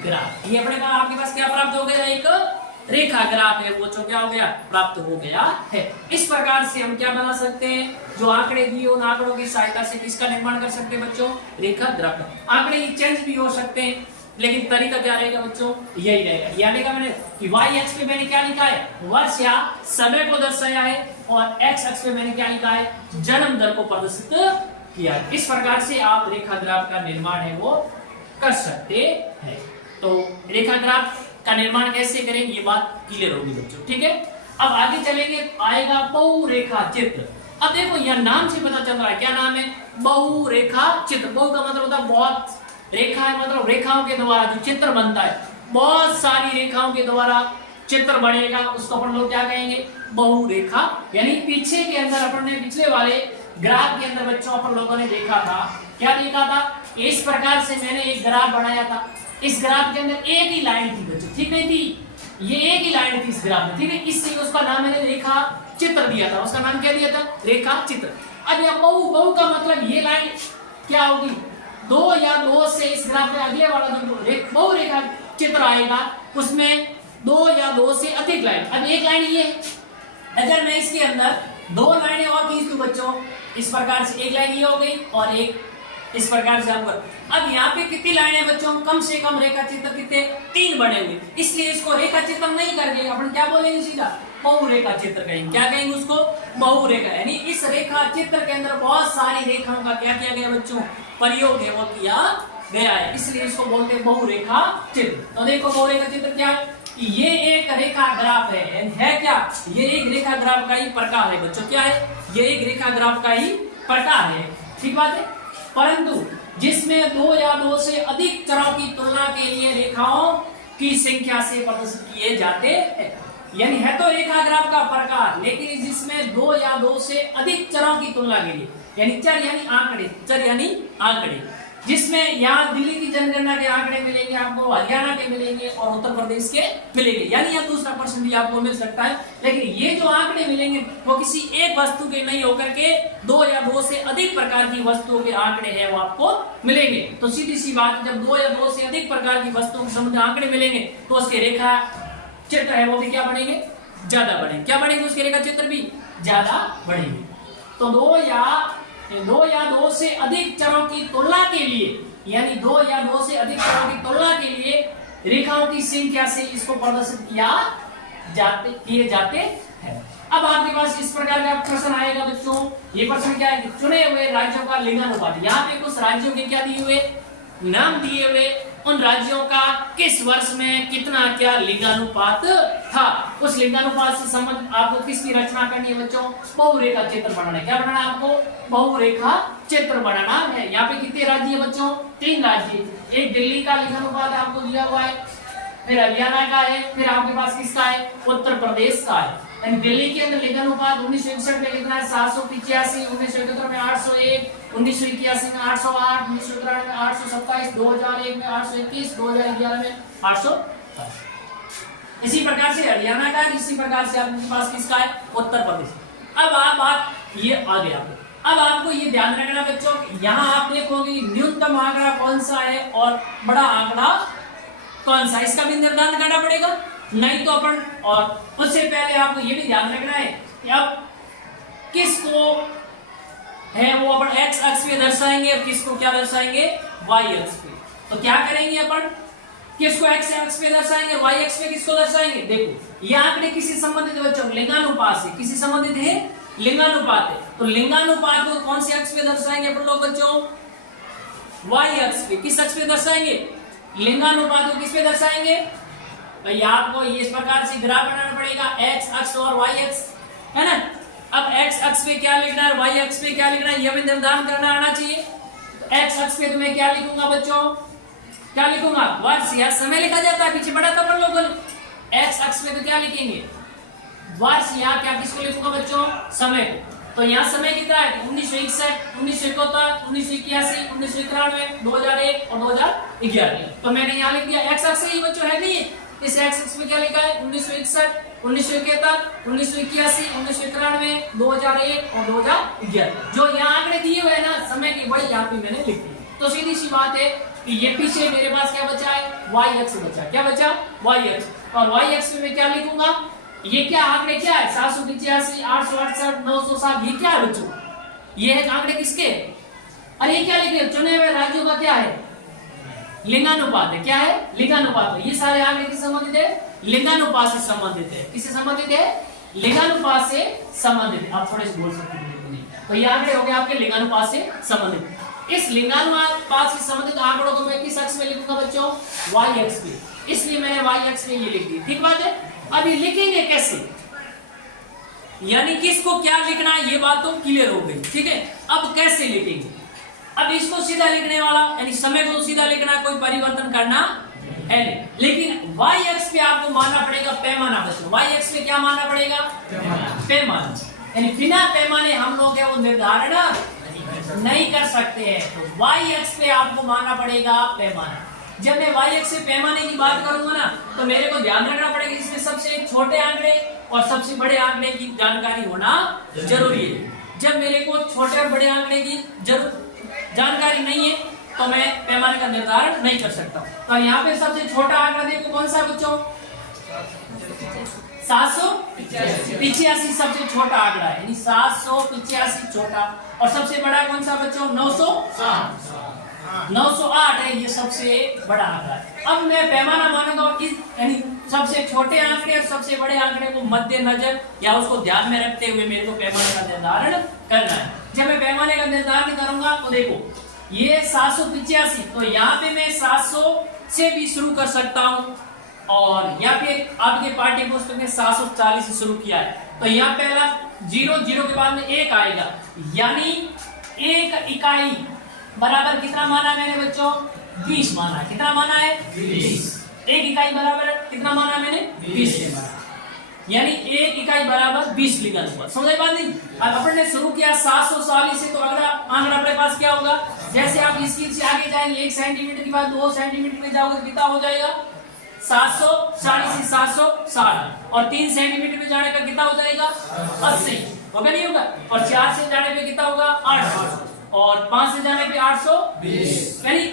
ग्राफ। ये अपने पास, आपके पास क्या प्राप्त हो गया, एक रेखा ग्राफ है, वो जो क्या हो गया, प्राप्त हो गया है। इस प्रकार से हम क्या बना सकते हैं, जो आंकड़े दिए उन आंकड़ों की सहायता से किसका निर्माण कर सकते हैं बच्चों, रेखा ग्राफ। आंकड़े चेंज भी हो सकते हैं, लेकिन तरीका क्या रहेगा बच्चों, यही रहेगा। यानी का मैंने कि y अक्ष पे मैंने क्या लिखा है, वर्ष या समय को दर्शाया है, और x अक्ष पे मैंने क्या लिखा है, जन्म दर को प्रदर्शित किया है। इस प्रकार से आप रेखा ग्राफ का निर्माण है वो कर सकते हैं। तो रेखा ग्राफ का निर्माण कैसे करेंगे, ये बात क्लियर होगी बच्चों, ठीक है। अब आगे चलेंगे, आएगा बहुरेखा चित्र। अब देखो यह नाम से पता चल रहा है, क्या नाम है, बहुरेखा चित्र। बहु का मतलब होता है बहुत, रेखा है मतलब रेखाओं के द्वारा जो चित्र बनता है, बहुत सारी रेखाओं के द्वारा चित्र बनेगा, उसको अपन लोग क्या कहेंगे, बहुरेखा। यानी पीछे के अंदर अपन ने पिछले वाले ग्राफ के अंदर बच्चों अपन लोगों ने देखा था, क्या देखा था, इस प्रकार से मैंने एक ग्राफ बनाया था। इस ग्राफ के अंदर एक ही लाइन थी बच्चों, ठीक नहीं थी, ये एक ही लाइन थी इस ग्राफ में, ठीक है, इसलिए उसका नाम मैंने रेखा चित्र दिया था। उसका नाम क्या दिया था? रेखा चित्र। अब यह बहु का मतलब ये लाइन क्या होगी? 2 या 2 से इस ग्राफ में अगले वाला जो बहु रेखा चित्र आएगा उसमें 2 या 2 से अधिक लाइन। अब एक लाइन ये है, अगर मैं इसके अंदर 2 लाइनें और खींच दूं बच्चों, इस प्रकार से एक लाइन ये हो गई और एक इस प्रकार से आपको, अब यहाँ पे कितनी लाइनें बच्चों? कम से कम रेखा चित्र कितने? 3 बने हुए, इसलिए इसको रेखा चित्र नहीं करके अपन क्या बोलेंगे? सीधा बहुरेखा चित्र कहेंगे। क्या कहेंगे उसको? बहुरेखा। यानी इस रेखा चित्र के अंदर बहुत सारी रेखाओं का क्या किया गया बच्चों? प्रयोग है वो किया गया है, इसलिए इसको बोलते हैं बहुरेखा चित्र। तो देखो बहुरेखा चित्र क्या है? ये एक रेखा ग्राफ है क्या? ये एक रेखा ग्राफ का ही प्रकार है बच्चों। क्या है? ये एक रेखा ग्राफ का ही प्रकार है, ठीक बात है। परंतु जिसमें 2 या 2 से अधिक चरों की तुलना के लिए रेखाओं की संख्या से प्रदर्शित किए जाते हैं। यानी है तो रेखा ग्राफ का प्रकार, लेकिन जिसमें 2 या 2 से अधिक चरों की तुलना के लिए, यानी चर यानी आंकड़े, चर यानी आंकड़े, जिसमें यहाँ दिल्ली की जनगणना के आंकड़े मिलेंगे आपको, हरियाणा के मिलेंगे और उत्तर प्रदेश के मिलेंगे, यानी यह दूसरा प्रश्न भी आपको मिल सकता है। लेकिन ये जो आंकड़े मिलेंगे वो किसी एक वस्तु के नहीं होकर के 2 या 2 से अधिक प्रकार की वस्तुओं के आंकड़े हैं वो आपको मिलेंगे। तो सीधी सी बात, जब 2 या 2 से अधिक प्रकार की वस्तुओं के संबंध आंकड़े मिलेंगे तो उसके रेखा चित्र है वो भी क्या बढ़ेंगे? ज्यादा बढ़ेंगे। क्या बढ़ेंगे? उसके रेखा चित्र भी ज्यादा बढ़ेंगे। तो 2 या 2 से अधिक चरों की तुलना के लिए, यानी 2 या 2 से अधिक चरों की तुलना के लिए रेखाओं की संख्या से इसको प्रदर्शित किए जाते हैं। अब आपके पास इस प्रकार का प्रश्न आएगा बच्चों। ये प्रश्न क्या है? चुने हुए राज्यों का लिंगानुपात। यहाँ पे कुछ राज्यों के क्या दिए हुए? नाम दिए हुए। उन राज्यों का किस वर्ष में कितना क्या लिंगानुपात था, उस लिंगानुपात से संबंधित आपको किसकी रचना करनी है बच्चों? बहुरेखा चित्र बनाना है। क्या बनाना है आपको? बहुरेखा चित्र बनाना है। यहाँ पे कितने राज्य है बच्चों? 3 राज्य। एक दिल्ली का लिंगानुपात आपको दिया हुआ है, फिर हरियाणा का है, फिर आपके पास किसका है? उत्तर प्रदेश का है। यानी दिल्ली के अंदर लिंगानुपात 1961 में कितना है? 785, 1971 में 801, 1981 में 808, 1993 में 827, 2001 में 821, 2011 में 827। इसी प्रकार से हरियाणा का, इसी प्रकार से आपके पास किसका है? उत्तर प्रदेश। अब आप ये आ गया। अब आपको ये ध्यान रखना बच्चों, यहाँ आप देखोगे न्यूनतम आंकड़ा कौन सा है और बड़ा आंकड़ा कौन सा, इसका भी निर्धारण करना पड़ेगा। नहीं तो अपन, और उससे पहले आपको ये भी ध्यान रखना है कि अब किसको है वो अपन एक्स अक्ष पे दर्शाएंगे और किसको क्या दर्शाएंगे? वाई अक्ष पे। तो क्या करेंगे अपन? किसको एक्स अक्ष पे दर्शाएंगे, वाई अक्ष पे किसको दर्शाएंगे? देखो ये आंकड़े किसी संबंधित है बच्चों? लिंगानुपात से। किसी संबंधित है? लिंगानुपात है। तो लिंगानुपात को कौन से अक्ष पे दर्शाएंगे अपन लोग बच्चों? वाई अक्ष पे। किस अक्ष पे दर्शाएंगे? लिंगानुपात को किस पे दर्शाएंगे? भाई आपको ये इस प्रकार से ग्राफ बनाना पड़ेगा, एक्स अक्ष और वाई अक्ष, है ना। अब एक्स अक्ष पे क्या लिखना है, वाई अक्ष पे क्या लिखना है, यह भी निर्धारण करना आना चाहिए। तो एक्स अक्ष पे तो मैं क्या लिखूंगा बच्चों? क्या लिखूंगा? वर्ष या समय लिखा जाता है, पीछे पढ़ा था अपन लोगों ने। एक्स अक्ष पे तो क्या लिखेंगे? वर्ष या क्या किसको लिखूंगा बच्चों? समय को। तो यहाँ समय कितना है? 1961, 1971, 1981, 1993, 2001 और 2011। तो मैंने यहाँ लिख दिया एक्स अक्ष ही बच्चों, है नहीं? इस एक्स अक्ष में क्या लिखा है? 1961, 1971, 1981, 1993, 2001 और 2011। जो यहाँ आंकड़े दिए हुए हैं ना समय की, वही यहाँ पे मैंने लिख दी। तो सीधी सी बात है कि ये पीछे मेरे पास क्या बचा है? वाई अक्ष बचा। क्या बचा? वाई अक्ष। और वाई अक्ष में मैं क्या लिखूंगा? ये क्या आंकड़े क्या है? 785, 868, 907, ये क्या है बच्चों? ये है आंकड़े किसके? अरे ये क्या लिखे? चुने हुए राज्यों का क्या है? लिंगानुपात है। क्या है? लिंगानुपात है। ये सारे आंकड़े किससे संबंधित है? लिंगानुपात से संबंधित है। किससे संबंधित है? लिंगानुपात से संबंधित है। आप थोड़े से बोल सकते हैं। तो ये आंकड़े हो गए आपके लिंगानुपात से संबंधित। इस लिंगानुपात से संबंधित आंकड़ों को मैं किस अक्ष में लिखूंगा बच्चों? वाई अक्ष पे। इसलिए मैंने वाई अक्ष में ये लिख दी। ठीक बात है। अभी लिखेंगे कैसे, यानी किसको क्या लिखना है, ये बात तो क्लियर हो गई। ठीक है। अब कैसे लिखेंगे? अब इसको सीधा लिखने वाला, यानी समय को सीधा लिखना, कोई परिवर्तन करना है नहीं। लेकिन वाई अक्ष पे आपको मानना पड़ेगा पैमाना बच्चों। वाई अक्ष पे क्या मानना पड़ेगा? पैमाना। यानी बिना पैमाने हम लोग है वो निर्धारण नहीं कर सकते हैं। तो वाई अक्ष पे आपको मानना पड़ेगा पैमाना। जब मैं y अक्ष से पैमाने की बात करूंगा ना तो मेरे को ध्यान रखना पड़ेगा इसमें सबसे छोटे आंकड़े और सबसे बड़े आंकड़े की जानकारी होना जरूरी है। जब मेरे को छोटे और बड़े आंकड़े की जानकारी नहीं है तो मैं पैमाने का निर्धारण नहीं कर सकता। तो यहाँ पे सबसे छोटा आंकड़ा देखो कौन सा बच्चों, 785 सबसे छोटा आंकड़ा है, यानी 785 छोटा। और सबसे बड़ा कौन सा बच्चों, 908 है, ये सबसे बड़ा आंकड़ा है। अब मैं पैमाना मानूंगा यानी सबसे छोटे आंकड़े और सबसे बड़े आंकड़े को मद्देनजर या उसको ध्यान में रखते हुए मेरे को पैमाने का निर्धारण करना है। जब मैं पैमाने का निर्धारण करूंगा तो देखो ये 785, तो यहाँ पे मैं 700 से भी शुरू कर सकता हूँ और या फिर आपके पाठ्य पुस्तक में 740 से शुरू किया है। तो यहाँ पहला 0 के बाद में 1 आएगा, यानी 1 इकाई बराबर कितना माना मैंने बच्चों, 20 माना है। कितना माना है, 20। 1 इकाई बराबर कितना माना मैंने, 20 माना, यानी 1 इकाई बराबर 20 लिखा हुआ। समझ बात नहीं। अब अपन ने शुरू किया 740 से, तो अगला आंकड़ा अपने पास क्या होगा, जैसे आप स्केल से आगे जाएंगे 1 सेंटीमीटर के बाद 2 सेंटीमीटर में जाओगे तो कितना हो जाएगा, 740 से 760, और 3 सेंटीमीटर में जाने पर कितना हो जाएगा, 80 होगा नहीं होगा। और 4 से जाने पे कितना होगा, 800, और 5 से जाने पे 820, यानी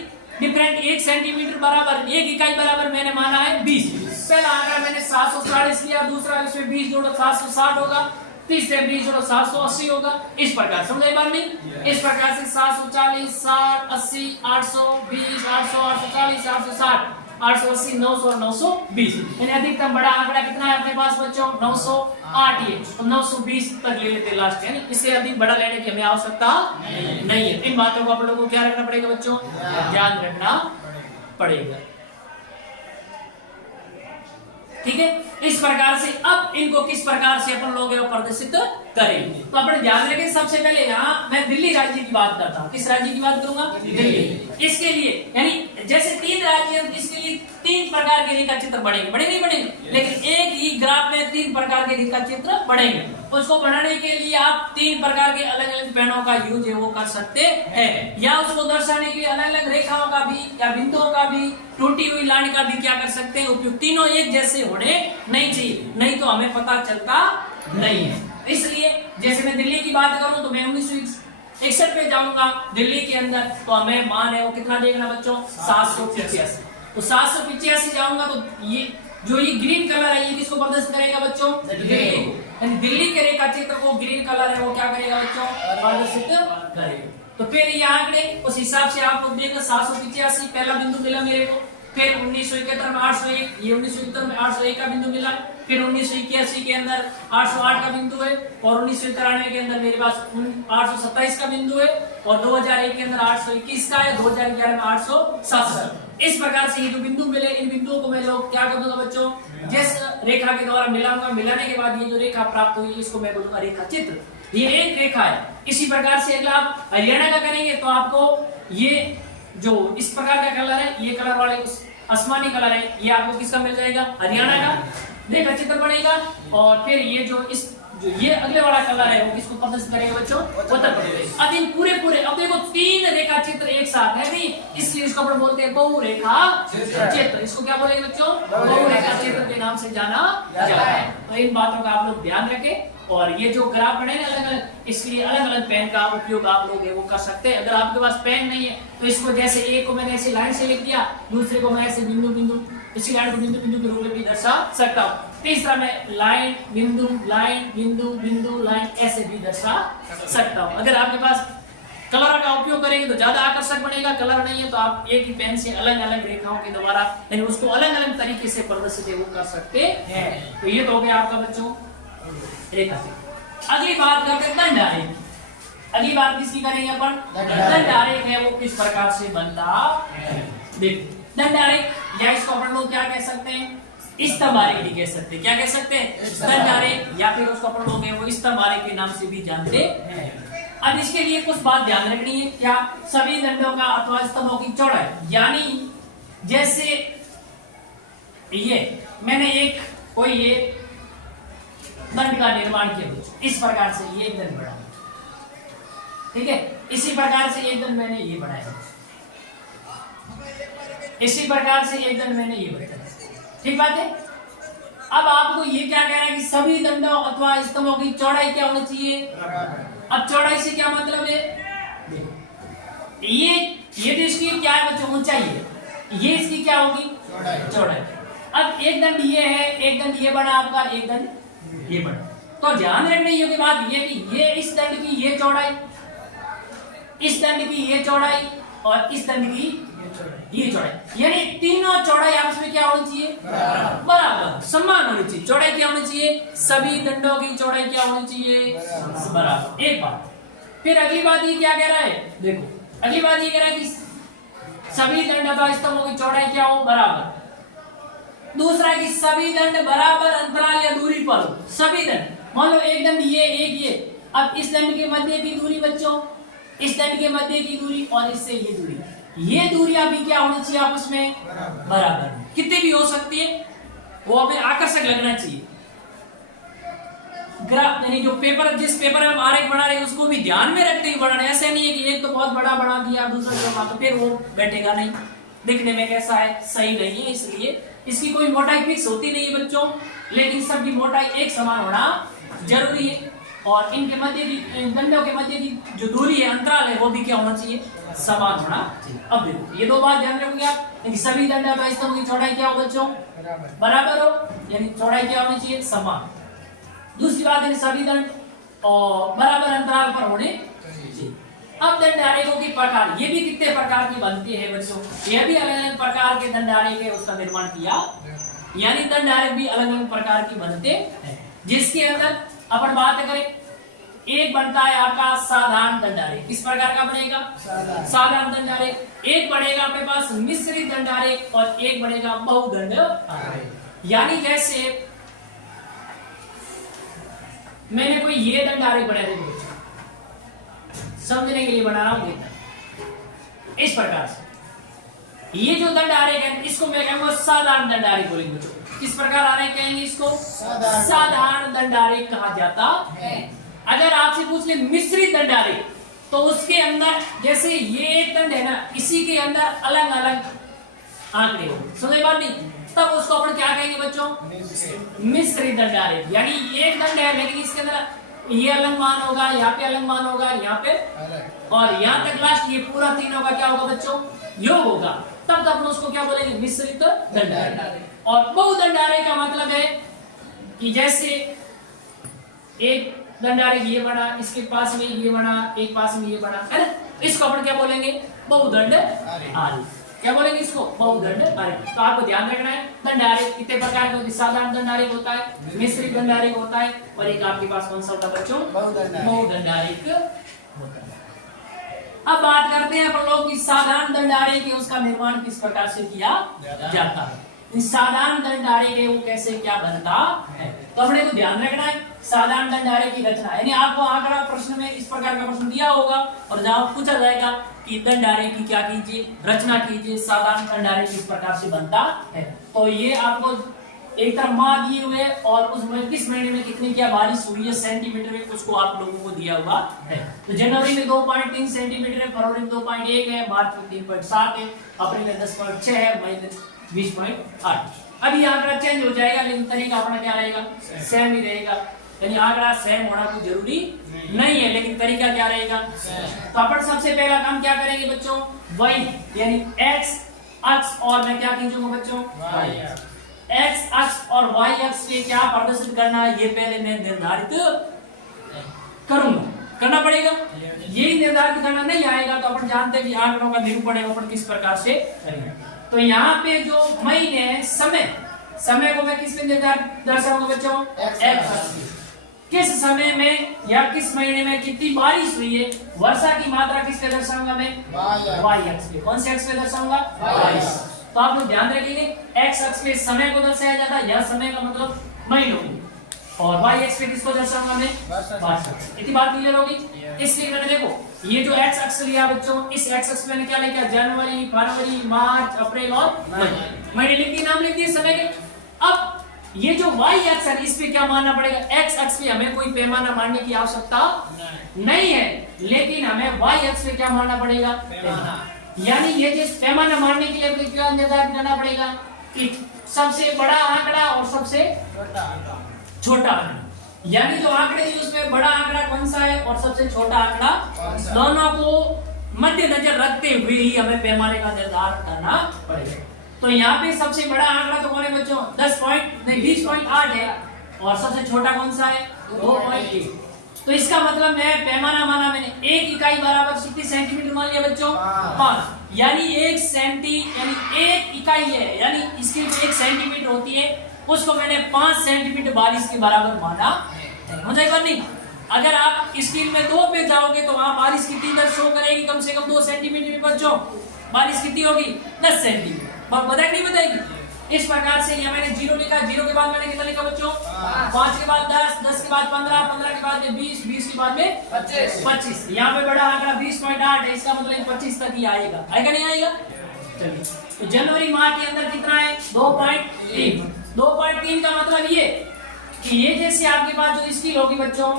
डिफरेंट 1 सेंटीमीटर बराबर 1 इकाई बराबर मैंने माना है 20। पहला आंकड़ा मैंने 740 लिया, दूसरा इसमें 20 जोड़ो 760 होगा, तीसरे 20 जोड़ो 780 होगा। इस प्रकार समझे बात नहीं। इस प्रकार से 740 60 80 820 800 840 860 880 900 और 920, यानी अधिकतम बड़ा आंकड़ा कितना है अपने पास बच्चों, 908 है। तो 920 तक ले लेते लास्ट, यानी इससे अधिक बड़ा लेने की हमें आवश्यकता नहीं है। इन बातों को आप लोगों को क्या रखना पड़ेगा बच्चों, ध्यान रखना पड़ेगा, ठीक है। इस प्रकार से अब इनको किस प्रकार से अपन लोग प्रदर्शित करेंगे, तो अपने ध्यान रखें। सबसे पहले यहाँ मैं दिल्ली राज्य की बात करता हूँ। किस राज्य की बात करूंगा, दिल्ली। इसके लिए यानी जैसे 3 राज्य, इसके लिए 3 प्रकार के रेखा चित्र बनेंगे, नहीं बनेंगे, लेकिन एक ही ग्राफ में 3 प्रकार के रेखा चित्र बनेंगे। उसको बनाने के लिए आप 3 प्रकार के अलग अलग पेनों का यूज है वो कर सकते हैं, या उसको दर्शाने के लिए अलग अलग रेखाओं का भी या बिंदुओं का भी, टूटी हुई लाइन का भी क्या कर सकते हैं उपयोग। तीनों एक जैसे होने नहीं चाहिए, नहीं तो हमें पता चलता नहीं है। इसलिए जैसे मैं दिल्ली की बात करूं तो मैं 1961 पे जाऊंगा दिल्ली के अंदर, तो हमें मान है वो कितना देखना बच्चों, 785। तो 785 जाऊंगा तो ये जो ये ग्रीन कलर है ये किसको प्रदर्शित करेगा बच्चों, दिल्ली को। दिल्ली के रेखा चित्र को ग्रीन कलर है वो क्या करेगा बच्चों, प्रदर्शित करेगा। तो फिर ये आंकड़े उस हिसाब से आप लोग देखो, 785 पहला बिंदु मिला मेरे को, फिर 1971 में 801, ये 1971 में 801 का बिंदु मिला, फिर 1981 के अंदर 808 का बिंदु है, और 1993 के अंदर मेरे पास 827 का बिंदु है, और 2001 के अंदर 821 का है, 2011 में 867। इस प्रकार से ये जो बिंदु मिले, इन बिंदुओं को मैं लोग क्या कर दूंगा बच्चों, जिस रेखा के द्वारा मिलाऊंगा, मिलाने के बाद ये जो रेखा प्राप्त हुई इसको मैं बोलूंगा रेखा चित्र। ये एक रेखा है। इसी प्रकार से अगर आप हरियाणा का करेंगे तो आपको ये जो इस प्रकार का कलर है, ये कलर वाले आसमानी कलर है, ये आपको किसका मिल जाएगा, हरियाणा का रेखा चित्र बनेगा। और फिर ये जो ये अगले वाला कलर है वो किसको प्रदर्शित करेगा बच्चों, उत्तर प्रदेश। अब इन पूरे अब देखो 3 रेखा चित्र एक साथ है नहीं, इसलिए इसको अपन बोलते हैं बहुरेखा चित्र। इसको क्या बोलेंगे बच्चों, बहुरेखा चित्र के नाम से जाना जाता है। तो इन बातों का आप लोग ध्यान रखें। और ये जो ग्राफ बने अलग अलग, इसलिए अलग अलग पेन का उपयोग आप लोग वो कर सकते हैं। अगर आपके पास पेन नहीं है तो इसको जैसे एक को मैंने ऐसे लाइन से लिख दिया, दूसरे को मैं ऐसे बिंदु बिंदु, इसी लाइन को बिंदु बिंदु के रूप में भी दर्शा सकता हूँ। तीसरा मैं लाइन बिंदु लाइन बिंदु बिंदु लाइन ऐसे भी दर्शा सकता हूँ। अगर आपके पास कलर का उपयोग करेंगे तो ज्यादा आकर्षक बनेगा, कलर नहीं है तो आप एक ही पेन से अलग अलग रेखाओं के द्वारा यानी उसको अलग अलग तरीके से प्रदर्शित वो कर सकते हैं। तो ये तो हो गया आपका बच्चों रेखा चित्र। अगली बात करते हैं दंड आरेख। अगली बात किसकी करेंगे अपन, दंड आरेख है वो किस प्रकार से बनता है। देखो दंड आरेख या इसको अपन लोग क्या कह सकते हैं, स्तंभ आरेख भी कह सकते हैं। क्या कह सकते हैं, दंड आरेख, या फिर उसको अपन लोग वो स्तंभ आरेख के नाम से भी जानते हैं। अब इसके लिए कुछ बात ध्यान रखनी है, क्या सभी दंडों का अथवा स्तंभों की चौड़ाई, यानी जैसे ये मैंने एक कोई ये दंड का निर्माण किया इस प्रकार से, ये एक दंड बना, ठीक है। इसी प्रकार से एक दंड मैंने ये बनाया, इसी प्रकार से एक दंड मैंने ये बताया, ठीक बात है। अब आपको ये क्या कह रहा है कि सभी दंडों अथवा स्तंभों की चौड़ाई क्या होनी चाहिए। अब चौड़ाई से क्या मतलब है, ये तो इसकी क्या है बच्चों, ऊंचाई है, ये इसकी क्या होगी, चौड़ाई। अब एक दंड ये है, एक दंड ये बना आपका, एक दंड ये बना। तो ध्यान रखने योग्य बात ये कि ये इस दंड की ये चौड़ाई, इस दंड की ये चौड़ाई और इस दंड की ये चौड़ाई, यानी तीनों चौड़ाई आपस में क्या होनी चाहिए, बराबर समान होनी चाहिए। चौड़ाई क्या होनी चाहिए, सभी दंडों की चौड़ाई क्या होनी चाहिए, बराबर। एक बात। फिर अगली बात ये क्या कह रहा है, देखो अगली बात ये कह रहा है कि सभी दंड अथवा स्तंभों की चौड़ाई क्या हो, बराबर। दूसरा कि सभी दंड बराबर अंतराल या दूरी पर हो। सभी दंड, मान लो एक दंड ये, एक ये, अब इस दंड के मध्य की दूरी बच्चों, इस दंड के मध्य की दूरी और इससे ये दूरी, ये दूरियां भी क्या होनी चाहिए आपस में, बराबर। कितनी भी हो सकती है, वो हमें आकर्षक लगना चाहिए। ग्राफ यानी जो पेपर, जिस पेपर में हम आरेख बना रहे हैं उसको भी ध्यान में रखते हुए बनाना। ऐसे नहीं है कि एक तो बहुत बड़ा बना दिया, दूसरा छोटा, तो फिर वो बैठेगा नहीं, दिखने में कैसा है, सही नहीं है। इसलिए इसकी कोई मोटाई फिक्स होती नहीं है बच्चों, लेकिन सबकी मोटाई एक समान होना जरूरी है। और इनके मध्य की, दंडों के मध्य की जो दूरी है, अंतराल है, वो भी क्या होना चाहिए, समान होना चाहिए। अब देखो ये दो बात ध्यान रखोगे आप, सभी दंड अथवा स्तंभ की चौड़ाई क्या हो बच्चों, बराबर हो, यानी चौड़ाई क्या होनी चाहिए, समान। दूसरी बात है सभी दंड और बराबर अंतराल पर होने चाहिए। अब दंड आरेखों के प्रकार, ये भी कितने प्रकार की बनते हैं बच्चों, ये भी अलग अलग प्रकार के दंड आरेख है, उसका निर्माण किया, यानी दंड आरेख भी अलग अलग प्रकार की बनते हैं। जिसके अंदर अपन बात करें, एक बनता है आपका साधारण दंड आरेख। किस प्रकार का बनेगा, साधारण दंड आरेख। एक बनेगा अपने पास मिश्रित दंड आरेख और एक बनेगा बहुदंड आरेख। यानी जैसे मैंने कोई ये दंड आरेख बनाया, देखो समझने के लिए बना रहा हूं, इस प्रकार से ये जो दंड आरेख है इसको मैं कहूंगा साधारण दंड आरेख बोलेंगे बच्चों। किस प्रकार आरेख कहेंगे इसको, साधारण दंड आरेख कहा जाता है। अगर आपसे पूछ ले मिश्रित दंड आरेख, तो उसके अंदर जैसे ये एक दंड है ना, इसी के अंदर अलग अलग आंकड़े हो, समझ बात नहीं, तब उसको अपन क्या कहेंगे बच्चों, मिश्रित दंड आरेख। यानी एक दंड है लेकिन इसके अंदर ये अलग मान होगा, यहाँ पे अलग मान होगा, यहाँ पे और यहाँ तक लास्ट ये पूरा तीनों का क्या होगा बच्चों, योग होगा, तब अपन उसको क्या बोलेंगे, मिश्रित दंड आरेख। और बहुदंड आरेख का मतलब है कि जैसे एक दंड आरेख ये बना, इसके पास में ये बना, एक पास में ये बना, है ना, इसको अपन क्या बोलेंगे, बहुदंड आरेख। क्या बोलेंगे इसको, बहुदंड आरेख। तो आपको ध्यान रखना है, दंड आरेख कितने प्रकार के होते हैं, साधारण दंड आरेख होता है, मिश्रित दंड आरेख होता है, और एक आपके पास कौन सा होता है बच्चों, बहुदंड आरेख होता है। अब बात करते हैं अपन लोग कि साधारण दंड आरेख है, उसका निर्माण किस प्रकार से किया जाता है। साधारण दंड आरेख है वो कैसे क्या बनता है, तो अपने को ध्यान रखना है। साधारण दंड आरेख की रचना, यानी आपको आंकड़ा प्रश्न में इस प्रकार का प्रश्न दिया होगा और जहां पूछा जाएगा कि दंड आरेख की क्या कीजिए, रचना कीजिए, साधारण दंड आरेख किस प्रकार से बनता है। तो ये आपको एक तरफ माह दिए हुए और उसमें किस महीने में कितनी क्या बारिश हुई है सेंटीमीटर में, उसको आप लोगों को दिया हुआ है। तो जनवरी में 2.3 सेंटीमीटर है, फरवरी में 2.1 है, मार्च में 3.7 है, अप्रैल में 10.6 है, मई में 20.8। अब ये आंकड़ा चेंज हो जाएगा लेकिन तरीका अपना क्या रहेगा, सेम ही रहेगा। यानी आंकड़ा सेम होना तो जरूरी नहीं है, लेकिन तरीका क्या रहेगा। तो अपन सबसे पहला काम क्या करेंगे बच्चों, y यानी x अक्ष और मैं क्या खींचूंगा बच्चों, x अक्ष और y अक्ष पे क्या प्रदर्शित करना है, ये पहले मैं निर्धारित करूंगा, करना पड़ेगा। यही निर्धारित करना नहीं आएगा तो अपन जानते हैं कि आंकड़ों का निरूपण है अपन किस प्रकार से करेंगे। तो यहाँ पे जो महीने है, समय को मैं किस पे दर्शाऊंगा बच्चों, x। किस समय में या किस महीने में कितनी बारिश हुई है, वर्षा की मात्रा किस पे दर्शाऊंगा मैं, y अक्ष पे। कौन से अक्ष पे दर्शाऊंगा, y। तो आप लोग ध्यान रखेंगे, x अक्ष पे समय को दर्शाया जाता है, यह समय का मतलब महीनों को, और y अक्ष पे किसको दर्शाऊंगा मैं, वर्षा। इतनी बात क्लियर होगी। इसलिए मैंने देखो ये जो x अक्ष लिया बच्चों, इस x अक्ष मैंने क्या लिखा, जनवरी, फरवरी, मार्च, अप्रैल और मई। मैंने लिख दिए, नाम लिख दिए समय के। अब ये जो y अक्ष है इस पे क्या मानना पड़ेगा, x अक्ष पे हमें कोई पैमाना मानने की आवश्यकता नहीं है, लेकिन हमें y अक्ष पे क्या मानना पड़ेगा, पैमाना। यानी ये जिस पैमाना मारने के लिए हमें क्या निर्धारित करना पड़ेगा कि सबसे बड़ा आंकड़ा और सबसे छोटा आंकड़ा, यानी जो आंकड़े दिए उसमें बड़ा आंकड़ा कौन सा है और सबसे छोटा आंकड़ा, दोनों को मद्देनजर रखते हुए ही हमें पैमाने का निर्धारण करना पड़ेगा। तो यहाँ पे सबसे बड़ा आंकड़ा तो कौन है बच्चों, 20.8 है और सबसे छोटा कौन सा है, 2.1। तो इसका मतलब मैं पैमाना माना मैंने, एक इकाई बराबर कितनी सेंटीमीटर मान लिया बच्चों, 5, यानी 1 सेंटी यानी 1 इकाई है, यानी इसकी जो 1 सेंटीमीटर होती है उसको मैंने 5 सेंटीमीटर बारिश के बराबर माना है। मुझे नहीं, अगर आप स्क्रीन में 2 पे जाओगे तो वहां बारिश कितनी दर शो करेगी, कम से कम 2 सेंटीमीटर बच्चों बारिश कितनी होगी, 10 सेंटीमीटर, बताएगी नहीं बताएगी। इस प्रकार से ये मैंने 0 लिखा, 0 के बाद मैंने कितना लिखा बच्चों, 5 के बाद 10, 10 के बाद 15, 15 के बाद 20, 20 के बाद में 25। यहाँ पे बड़ा आंकड़ा 20.8 है, इसका मतलब 25 तक ही आएगा, आएगा नहीं आएगा। चलिए, तो जनवरी माह के अंदर कितना है, 2.3। 2.3 का मतलब ये कि ये जैसे आपके पास जो स्केल होगी बच्चों,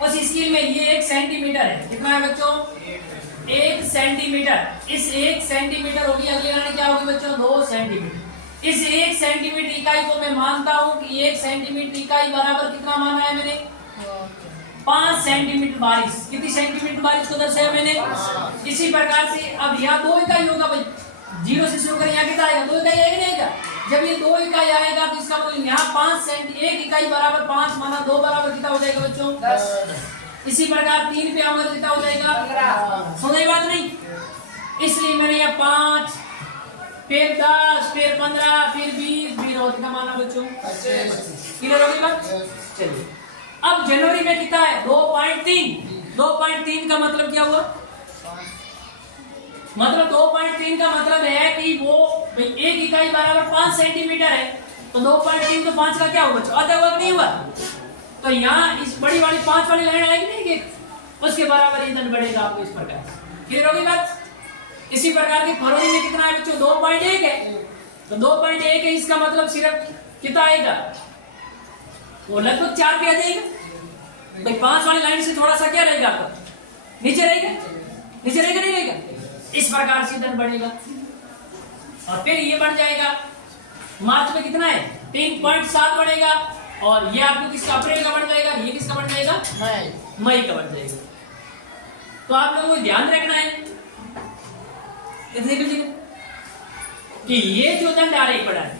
उस स्केल में ये 1 सेंटीमीटर है, कितना है बच्चों, 1 सेंटीमीटर। इस 1 सेंटीमीटर होगी, अगली लाइन क्या होगी बच्चों, 2 सेंटीमीटर। इस 1 सेंटीमीटर इकाई को मैं मानता हूं कि 1 सेंटीमीटर इकाई बराबर कितना माना है मैंने, 5 सेंटीमीटर बारिश। कितनी सेंटीमीटर बारिश को दर्शाया मैंने। इसी प्रकार से अब यहाँ 2 इकाई होगा भाई, 0 से शुरू करें, यहाँ कितना आएगा, 2 इकाई आएगा नहीं आएगा। जब ये 2 इकाई आएगा तो इसका मतलब यहाँ 5 सेंटी, 1 इकाई बराबर 5 माना, 2 बराबर कितना हो जाएगा बच्चों, 10। इसी प्रकार 3 पे आऊंगा तो कितना हो जाएगा, 15। सुनाई बात नहीं, इसलिए मैंने यहाँ 5, फिर 10, फिर 15, फिर 20, कितना माना बच्चों, 25। क्लियर होगी बात। चलिए, अब जनवरी में कितना है, 2.3। 2.3 का मतलब क्या हुआ, मतलब 2.3 का मतलब है कि वो 1 इकाई बराबर 5 सेंटीमीटर है, तो 2.3 तो 5 का क्या हुआ बच्चों, आधा हुआ नहीं हुआ। तो यहाँ इस बड़ी वाली 5 वाली लाइन आएगी नहीं कि उसके बराबर ईंधन बढ़ेगा आपको, इस प्रकार। क्लियर होगी बात। इसी प्रकार की फरवरी में कितना है बच्चों, 2.1 है, तो 2.1 है, इसका मतलब सिर्फ कितना आएगा, वो लगभग 4 पे आ जाएगा भाई। 5 वाली लाइन से थोड़ा सा क्या रहेगा आपका, नीचे रहेगा, नीचे रहेगा नहीं रहेगा, इस प्रकार से ईंधन बढ़ेगा। और फिर ये बढ़ जाएगा, मार्च में कितना है, 3.7 बढ़ेगा, और ये आपको किसका, अप्रैल का बढ़ जाएगा, ये किसका बढ़ जाएगा, मई का बढ़ जाएगा। तो आप लोगों को ध्यान रखना है कि ये जो दंड आरेख पड़ा है,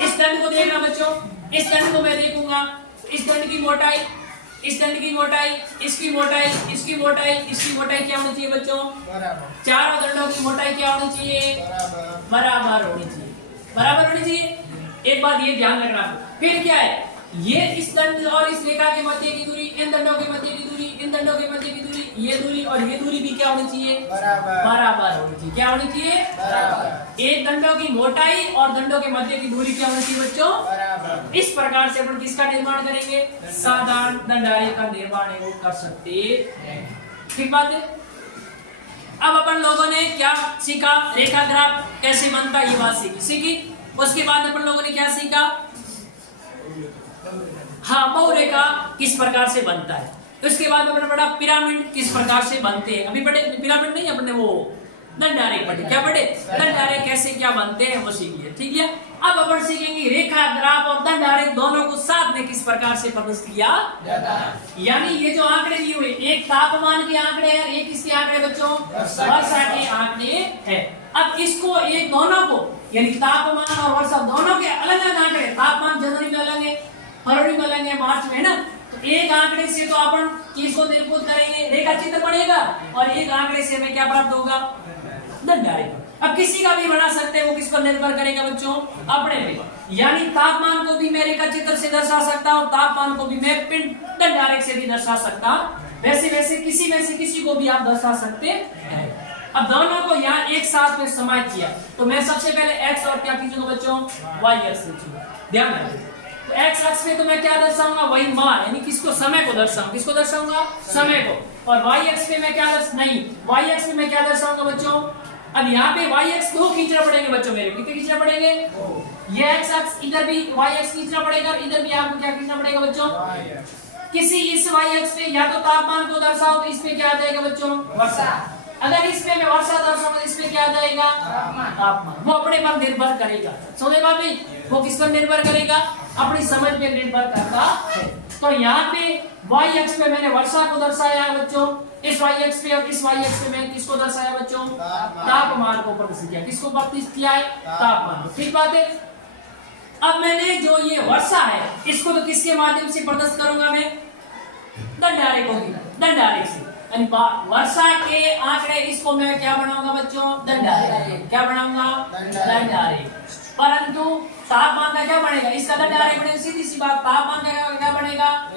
इस दंड को देखना बच्चों। इस दंड को मैं देखूंगा, इस दंड की मोटाई, इस दंड की मोटाई, इसकी मोटाई, इसकी मोटाई, इसकी मोटाई क्या होनी चाहिए बच्चों, चारों दंडों की मोटाई क्या होनी चाहिए, बराबर होनी चाहिए, बराबर होनी चाहिए। एक बात ये ध्यान रखना। फिर क्या है, ये इस दंड और इस रेखा के मध्य की दूरी, इन दंडों के मध्य की दूरी, इन दंडों के मध्य की दूरी, ये दूरी और ये दूरी भी क्या होनी चाहिए, बराबर होनी चाहिए। क्या होनी चाहिए, बराबर। एक दंडों की मोटाई और दंडों के मध्य की दूरी क्या होनी चाहिए बच्चों, बराबर। इस प्रकार से अपन किसका निर्माण करेंगे, साधारण दंड आरेख का निर्माण वो कर सकते हैं। ठीक बात है। अब अपन लोगों ने क्या सीखा, रेखा ग्राफ कैसे बनता है ये बात सीखी। उसके बाद अपन लोगों ने क्या सीखा, हाँ, बहुरेखा किस प्रकार से बनता है। उसके बाद अपने पढ़ा पिरामिड किस प्रकार से बनते हैं। अभी पढ़े पिरामिड नहीं, अपने वो दंड आरेख पढ़े। क्या पढ़े, दंड आरेख कैसे क्या बनते हैं वो सीख लिया, ठीक है। अब अपन सीखेंगे रेखा ग्राफ और दंड आरेख दोनों को साथ में किस प्रकार से प्रदर्शित किया जाता है। यानी ये जो आंकड़े दिए हुए, एक तापमान के आंकड़े हैं, एक किसके आंकड़े बच्चों, वर्षा के आंकड़े हैं। अब इसको एक दोनों को, यानी तापमान और वर्षा दोनों के अलग अलग आंकड़े, तापमान जनवरी में अलग है, फरवरी में अलग है, मार्च में है ना। तो एक आंकड़े से तो अपन किसको निरूपित करेंगे, रेखा चित्र बनेगा, और एक आंकड़े से हमें क्या प्राप्त होगा, दंड आरेख। अब किसी का भी बना सकते हैं, वो किस पर निर्भर करेगा बच्चों, अपने पे। यानी तापमान को भी मैं रेखा चित्र से दर्शा सकता हूँ, तापमान को भी मैं पिंड दंड आरेख से भी दर्शा सकता हूँ। वैसे वैसे किसी में से किसी को भी आप दर्शा सकते हैं। अब दोनों को यहाँ एक साथ में समाहित किया, तो मैं सबसे पहले एक्स और क्या कीजिएगा बच्चों, वाई अक्ष लीजिए, ध्यान रखिए। तो एक्स अक्ष पे तो मैं क्या दर्शाऊंगा, वही माह, यानी किसको, समय को दर्शाऊंगा, किसको दर्शाऊंगा, समय को। और वाई अक्ष पे मैं क्या नहीं, वाई अक्ष पे मैं क्या दर्शाऊंगा बच्चों। अब यहाँ पे वाई अक्ष 2 खींचना पड़ेंगे बच्चों, मेरे कितने खींचना पड़ेंगे, ये एक्स अक्ष, इधर भी वाई अक्ष खींचना पड़ेगा, इधर भी आपको क्या खींचना पड़ेगा बच्चों। किसी इस वाई अक्ष पे या तो तापमान को दर्शाओ, तो इस पे क्या आ जाएगा बच्चों, वर्षा। अगर इसमें मैं वर्षा दर्शाऊंगा इसमें क्या आ जाएगा तापमान, वो अपने पर निर्भर करेगा। समझे बात भाई, वो किस पर निर्भर करेगा, अपनी समझ पे निर्भर करता है। तो यहाँ पे y अक्ष पे मैंने वर्षा को दर्शाया है बच्चों, इस y अक्ष पे और इस y अक्ष पे मैं किसको दर्शाया बच्चों, तापमान को प्रदर्शित किया। किसको प्रदर्शित किया है, तापमान को। ठीक बात है। अब मैंने जो ये वर्षा है इसको तो किसके माध्यम से प्रदर्शित करूंगा मैं, दंडारेख होगी, दंडारेख से। वर्षा के आंकड़े इसको मैं क्या बनाऊंगा बच्चों, दंडारेख। क्या बनाऊंगा, दंडारेख। परंतु तापमान का क्या बनेगा, इसका दंडारेख बनेगा। सीधी सी बात, तापमान का क्या बनेगा,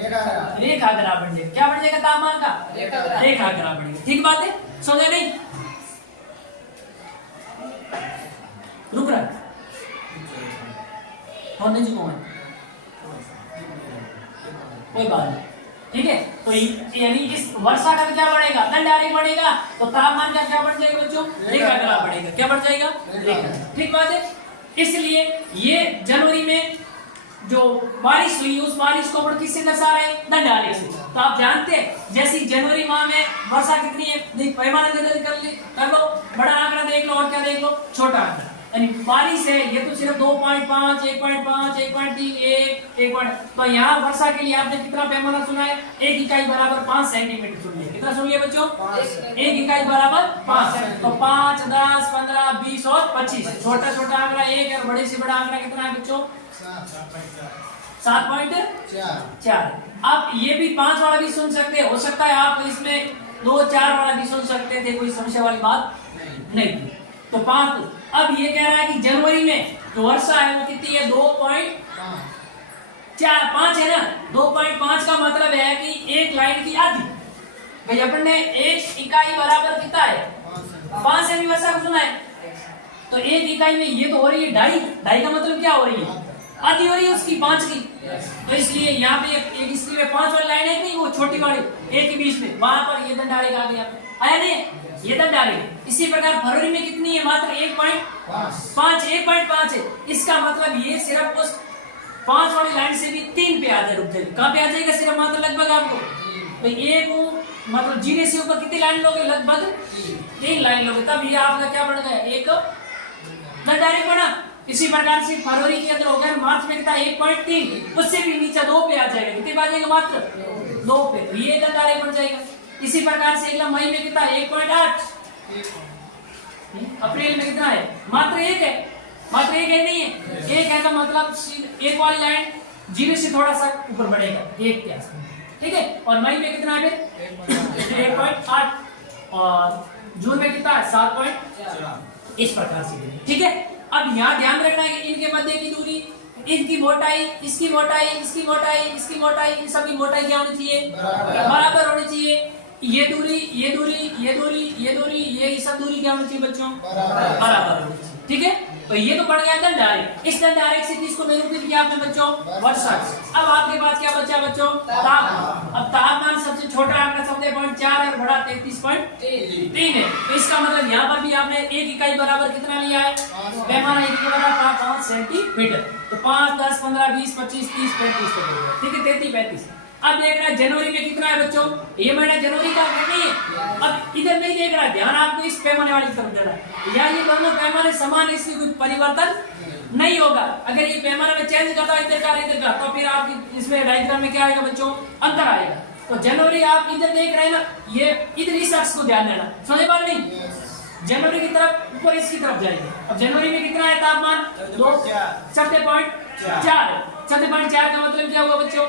रेखा ग्राफ बनेगा। क्या बनेगा तापमान का, रेखा ग्राफ बनेगा। ठीक बात है, समझे नहीं, रुक रहा और नहीं जी कोई बात नहीं। ठीक है, तो यानी इस वर्षा का क्या बढ़ेगा, दंडारेख बढ़ेगा, तो तापमान का क्या बढ़ जाएगा बच्चों, रेखा ग्राफ बढ़ेगा। क्या बढ़ जाएगा, रेखा। ठीक बात है। इसलिए ये जनवरी में जो बारिश हुई उस बारिश को अपन किससे दर्शा रहे हैं, दंडारेख से। तो आप जानते हैं जैसी जनवरी माह में वर्षा कितनी है, देख पैमाने कर लो, बड़ा आंकड़ा देख लो और क्या देख लो, छोटा आंकड़ा। यानी बारिश है ये तो सिर्फ 2.5, 1.5, 1.3, 1. तो यहाँ वर्षा के लिए आपने कितना पैमाना सुना है, 1 इकाई बराबर 5 सेंटीमीटर सुन लिया। कितना सुन लिया बच्चों, 1 इकाई बराबर 5। तो 5, 10, 15, 20 और 25। छोटा छोटा आंकड़ा 1 और बड़े से बड़ा आंकड़ा कितना है बच्चों, 7.4। आप ये भी 5 वाला भी सुन सकते हो सकता है आप इसमें 2, 4 वाला भी सुन सकते थे, कोई समस्या वाली बात नहीं थी। तो 5। अब ये कह रहा है कि जनवरी में जो वर्षा है वो कितनी है, 2.5 है ना। 2.5 का मतलब है कि एक लाइन की आधी। भाई अपन ने 1 इकाई बराबर कितना है, 5 सेमी वर्षा को सुना है। तो 1 इकाई में ये तो हो रही है 2.5 का मतलब क्या हो रही है, आधी हो रही है उसकी 5 की। तो इसलिए यहाँ पे एक इसकी में 5 वाली लाइन है नहीं, वो छोटी वाली 1 के बीच में, वहां पर ये दंडारेख आ गया, आया नहीं, ये दंडारेख। इसी प्रकार फरवरी में कितनी है, मात्र 1.5 है। इसका मतलब ये सिर्फ उस 5 वाली लाइन से भी 3 पे आ जाए, रुक जाए। कहाँ पे आ जाएगा, सिर्फ मात्र लगभग आपको तो एक मतलब जीने से ऊपर कितनी लाइन लोगे, लगभग 3 लाइन लोगे, तब ये आपका क्या बन गया, एक दंडारेख बना। इसी प्रकार से फरवरी के अंदर हो गया, मार्च में कितना 1.3, उससे भी नीचे 2 पे आ जाएगा। कितने पे आ जाएगा, मात्र 2 पे, तो ये दंडारेख बन जाएगा। इसी प्रकार से अगला मई में कितना 1.8, अप्रैल में कितना है, मात्र 1 है, मात्र 1 है नहीं है, 1 है का मतलब 1 वाली लाइन जीरो से थोड़ा सा ऊपर बढ़ेगा, 1 के आसपास। ठीक है, और मई में कितना है फिर 1.8 और जून में कितना है 7. इस प्रकार से। ठीक है, अब यहाँ ध्यान रखना है इनके मध्य की दूरी, इनकी मोटाई, इसकी मोटाई, इसकी मोटाई, इसकी मोटाई, इन सबकी मोटाई क्या होनी चाहिए, बराबर होनी चाहिए। ये दूरी, ये दूरी, ये दूरी, ये दूरी, ये सब दूरी क्या होनी चाहिए बच्चों, बराबर होनी चाहिए। ठीक है, तो ये तो बढ़ गया दंडारेख। इस दंडारेख से किसको निरूपित किया आपने बच्चों, वर्षा। अब आपके पास क्या बचा बच्चों, तापमान। अब तापमान सबसे छोटा आंकड़ा 17.4 और बड़ा 33.3 है। तो इसका मतलब यहाँ पर भी आपने 1 इकाई बराबर कितना लिया है, पैमाना 1 के बराबर 5 सेंटीमीटर। तो 5, 10, 15, 20, 25, 30, 35 तक हो गया। ठीक है, 33, 35। अब देख रहा है जनवरी में कितना है बच्चों, ये महीना जनवरी का नहीं है। अब इधर नहीं देख रहा, ध्यान आपको इस पैमाने वाली तरफ देना है। या ये दोनों पैमाने समान, इसमें कोई परिवर्तन नहीं होगा। अगर ये पैमाने में चेंज करता है इधर का, तो फिर आपकी इसमें डायग्राम में क्या आएगा बच्चों, अंतर आएगा। तो जनवरी आप इधर देख रहे हैं ना, ये इधर इस अक्ष को ध्यान देना, समझ पा रहे नहीं, जनवरी की तरफ ऊपर इसकी तरफ जाएंगे। अब जनवरी में कितना है तापमान, 7.4 है। 7.4 का मतलब क्या होगा बच्चों,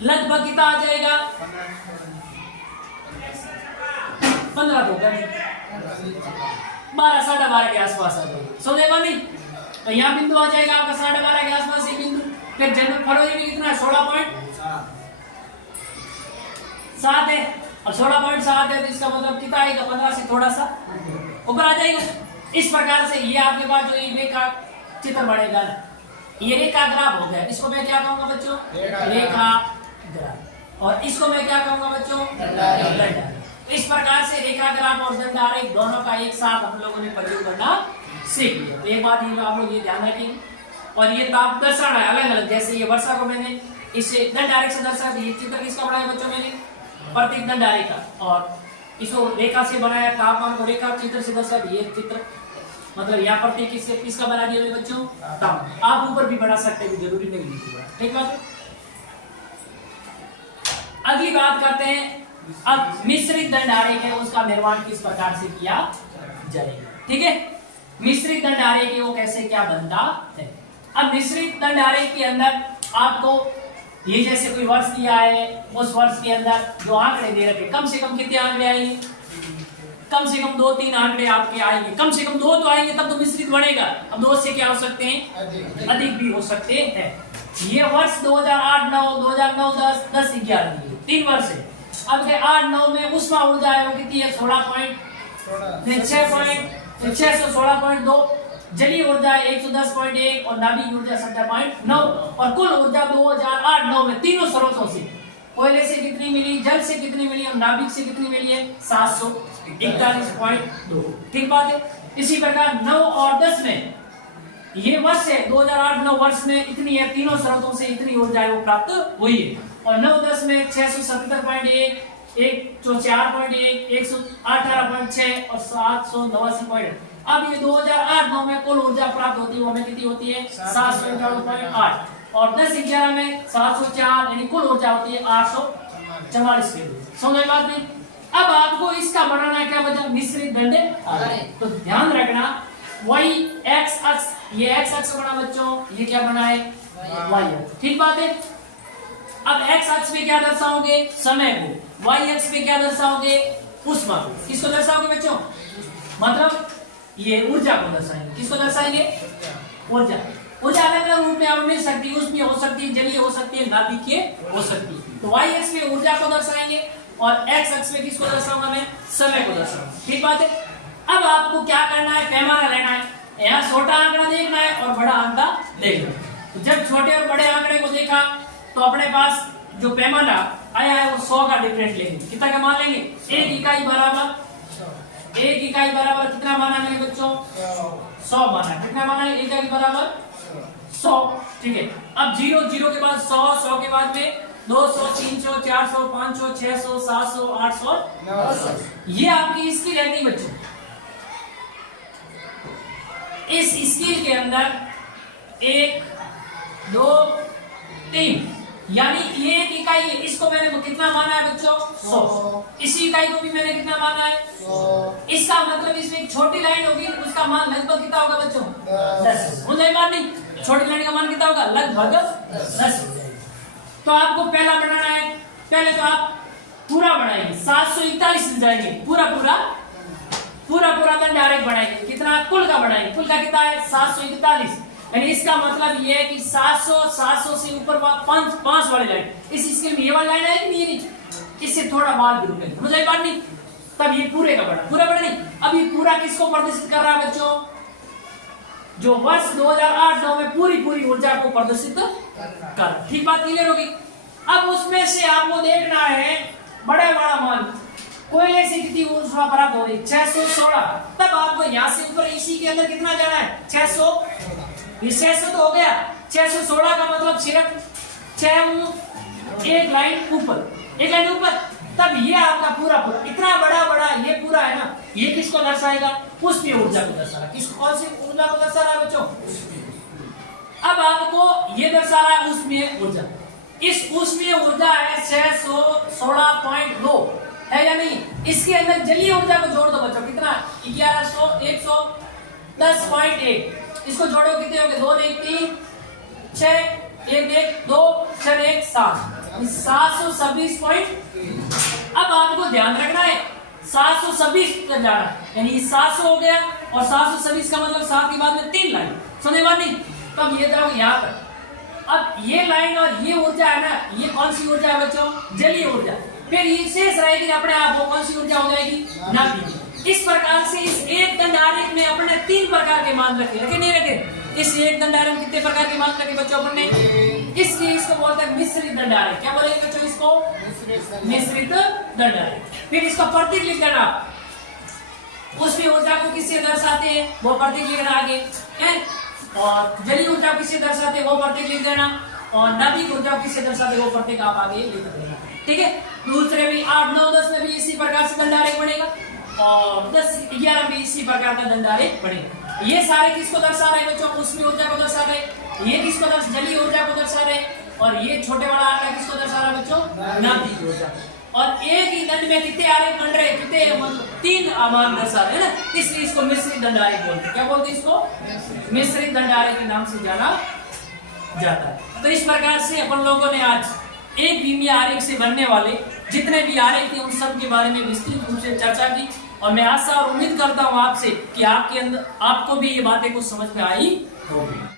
लगभग कितना आ जाएगा, 15 तो 12, 12.5 के आसपास आ जाएगा। समझेगा नहीं, तो यहाँ बिंदु आ जाएगा आपका 12.5 के आसपास ये बिंदु। फिर जनवरी फरवरी में कितना है, 16.7 है, और 16.7 है तो इसका मतलब कितना आएगा, 15 से थोड़ा सा ऊपर आ जाएगा। इस प्रकार से ये आपके पास जो रेखा चित्र बढ़ेगा ना, ये रेखा ग्राफ हो गया। इसको मैं क्या कहूंगा बच्चों, रेखा ग्राफ, और इसको मैं क्या कहूंगा बच्चों, दंडारेख। इस प्रकार से रेखा ग्राफ और दंडारेख दोनों का एक साथ हम लोगों ने प्रयोग करना सीख लिया। तो एक बात ये आप लोग ये ध्यान रखेंगे। और ये ताप दर्शाना है अलग अलग, जैसे ये वर्षा को मैंने इसे दंडारेख से दर्शा दी, चित्र किसका बनाया बच्चों मैंने, प्रतीक दंडारेख का, और इसको रेखा से बनाया, तापमान को रेखा चित्र से दर्शा, ये चित्र मतलब यहाँ पर किसका बना दिया बच्चों, तापमान। आप ऊपर भी बना सकते हैं, जरूरी नहीं है, ठीक बात। अगली बात करते हैं, अब मिश्रित दंड आरेख है उसका निर्माण किस प्रकार से किया जाएगा, ठीक है। मिश्रित दंड आरेख वो कैसे क्या बनता है। अब मिश्रित दंड आरेख के अंदर आपको ये जैसे कोई वर्ष दिया है, उस वर्ष के अंदर जो आंकड़े दे रखे, कम से कम कितने आंकड़े आएंगे, कम से कम 2-3 आंकड़े आपके आएंगे, कम से कम 2 तो आएंगे, तब तो मिश्रित बनेगा। अब 2 से क्या हो सकते हैं, अधिक भी हो सकते हैं। ये वर्ष 2008-9, 2009-10, 10-11 3 वर्ष है। अब 8-9 में उष्मा ऊर्जा है वो कितनी है, 616.2, जलीय ऊर्जा 110.1 और नाभिक ऊर्जा 17.9 और कुल ऊर्जा 2008-9 में तीनों स्रोतों से, कोयले से कितनी मिली, जल से कितनी मिली और नाभिक से कितनी मिली है, 741.2, ठीक बात है। इसी प्रकार 9 और 10 में ये वर्ष है 2008-9 वर्ष में इतनी है, तीनों स्रोतों से इतनी ऊर्जा वो प्राप्त हुई है। और 9-10 में 677.1, 104.1, 118.6 और 789.8। अब ये 2008-9 में कुल ऊर्जा प्राप्त होती है वो हमें कितनी होती है, 791.8 और 10-11 में 704, यानी कुल ऊर्जा होती है 844 के। समझ बात नहीं। अब आपको इसका बनाना है क्या बचा, मिश्रित दंड आरेख। तो ध्यान रखना y x अक्ष, ये x अक्ष बना बच्चों, ये क्या बना है, y अक्ष, ठीक बात है। अब x अक्ष पे क्या दर्शाओगे, समय को, y अक्ष पे क्या दर्शाओगे, ऊष्मा को। किसको दर्शाओगे बच्चों, मतलब ये ऊर्जा को दर्शाएंगे, किसको दर्शाएंगे, ऊर्जा। ऊर्जा अलग अलग रूप में आप मिल सकती है, उसमें हो सकती है, जलीय हो सकती है, नाभिकीय हो सकती है। तो y अक्ष पे ऊर्जा को दर्शाएंगे और x अक्ष पे किसको दर्शाऊंगा मैं, समय को दर्शाऊंगा, ठीक बात है। अब आपको क्या करना है, पैमाना लेना है, यहाँ छोटा आंकड़ा देखना है और बड़ा आंकड़ा देखना है। तो जब छोटे और बड़े आंकड़े को देखा तो अपने पास जो पैमाना आया है वो 100 का डिफरेंट लेंगे। कितना का मान लेंगे, 1 इकाई बराबर कितना माना है बच्चों, 100 माना। कितना माना है, 1 इकाई बराबर 100, ठीक है। अब 0 0 के बाद 100 के बाद में 200, 300, 400, 500, 600, 700, 800, 900। ये आपकी स्केल है नहीं बच्चों। इस स्केल के अंदर 1 2 3 यानी ये एक इकाई है, इसको मैंने कितना माना है बच्चों, 100। इसी इकाई को भी मैंने कितना माना है, 100। इसका मतलब इसमें एक छोटी लाइन होगी, उसका मान लगभग कितना होगा बच्चों, 10। हो जाए मान नहीं, छोटी लाइन का मान कितना होगा, लगभग 10। तो आपको पहला बनाना है, पहले तो आप पूरा बनाएंगे, 741 जाएंगे, पूरा दंड आरेख बनाएंगे। कितना, कुल का बनाएंगे, कुल का कितना है 741। यानी इसका मतलब ये है कि 700 से ऊपर 5 वाली लाइन, इस स्केल में ये वाली लाइन है कि नहीं, इससे थोड़ा बाद भी रुकेंगे, मुझे बात नहीं। तब ये पूरे का पूरा बड़ा नहीं। अब ये पूरा किसको प्रदर्शित कर रहा है बच्चों, जो वर्ष 2008-9 में पूरी ऊर्जा को प्रदर्शित कर, ठीक बात क्लियर होगी। अब उसमें से आपको देखना है बड़ा मान, कोयले से कितनी ऊर्जा प्राप्त हो रही, 616। तब आपको यहाँ से ऊपर इसी के अंदर कितना जाना है, 600 तो हो गया, 616 का मतलब सिर्फ 1 लाइन ऊपर। तब ये आपका पूरा इतना बड़ा ये पूरा है ना, ये किसको दर्शाएगा, उष्मीय ऊर्जा को दर्शाएगा। किसको, कौन सी ऊर्जा को दर्शा रहा है बच्चों, अब आपको ये दर्शा रहा है उष्मीय ऊर्जा। इस उष्मीय ऊर्जा है 616.2 है या नहीं। इसके अंदर जलीय ऊर्जा को जोड़ दो बच्चों, कितना, 110.1, इसको जोड़ो कितने हो गए, 2 1 3 6 1 1 2 4 1 7, 726 अब आपको ध्यान रखना है 726 कर जाना, यानी 700 हो गया और 726 का मतलब 7 के बाद में 3 लाइन, समझे बात नहीं। तब ये जाओ यहाँ पर, अब ये लाइन और ये ऊर्जा है ना, ये कौन सी ऊर्जा है बच्चों, जलीय ऊर्जा। फिर ये शेष रहेगी अपने आप, वो कौन सी ऊर्जा हो जाएगी, नाभिकीय। इस प्रकार से इस एक दंड आरेख में अपने 3 प्रकार के मान रखे नहीं रखे। इस एक दंड आरेख में कितने प्रकार के मान रखे बच्चों अपन ने, इसलिए इसको बोलते हैं मिश्रित दंड आरेख। क्या बोलेंगे बच्चों इसको, मिश्रित दंड आरेख। फिर इसका प्रतीक लिख देना, उसमें ऊर्जा को किससे दर्शाते हैं वो प्रतीक लिखना आगे है, और जलीय ऊर्जा किससे दर्शाते हैं वो प्रतीक लिख देना। और नाभिक ऊर्जा किससे दर्शाते वो प्रत्येक आप आगे लिख देना। ठीक है, दूसरे भी 8, 9, 10 में भी इसी प्रकार से दंडारेख बनेगा और 10, 11 में इसी प्रकार का दंडारेख बनेगा। ये सारे किसको दर्शा रहे हैं बच्चों? ऊष्मीय ऊर्जा को दर्शा रहे, ये किसको दर्शा, जलीय ऊर्जा को दर्शा रहे, और ये छोटे वाला आंकड़ा किसको दर्शा रहा है बच्चों? नाभिक ऊर्जा। और एक ही दंड में कितने आरेख बन रहे, कितने 3 मान दर्शा रहे हैं ना, इसलिए इसको मिश्रित दंडारेख बोलते हैं। क्या बोलते हैं इसको? मिश्रित दंडारेख के नाम से जाना जाता है। तो इस प्रकार से अपन लोगों ने आज एक विमीय आरेख से बनने वाले जितने भी आरेख थे उन सब के बारे में विस्तृत रूप से चर्चा की, और मैं आशा और उम्मीद करता हूं आपसे कि आपके अंदर आपको भी ये बातें कुछ समझ में आई होगी।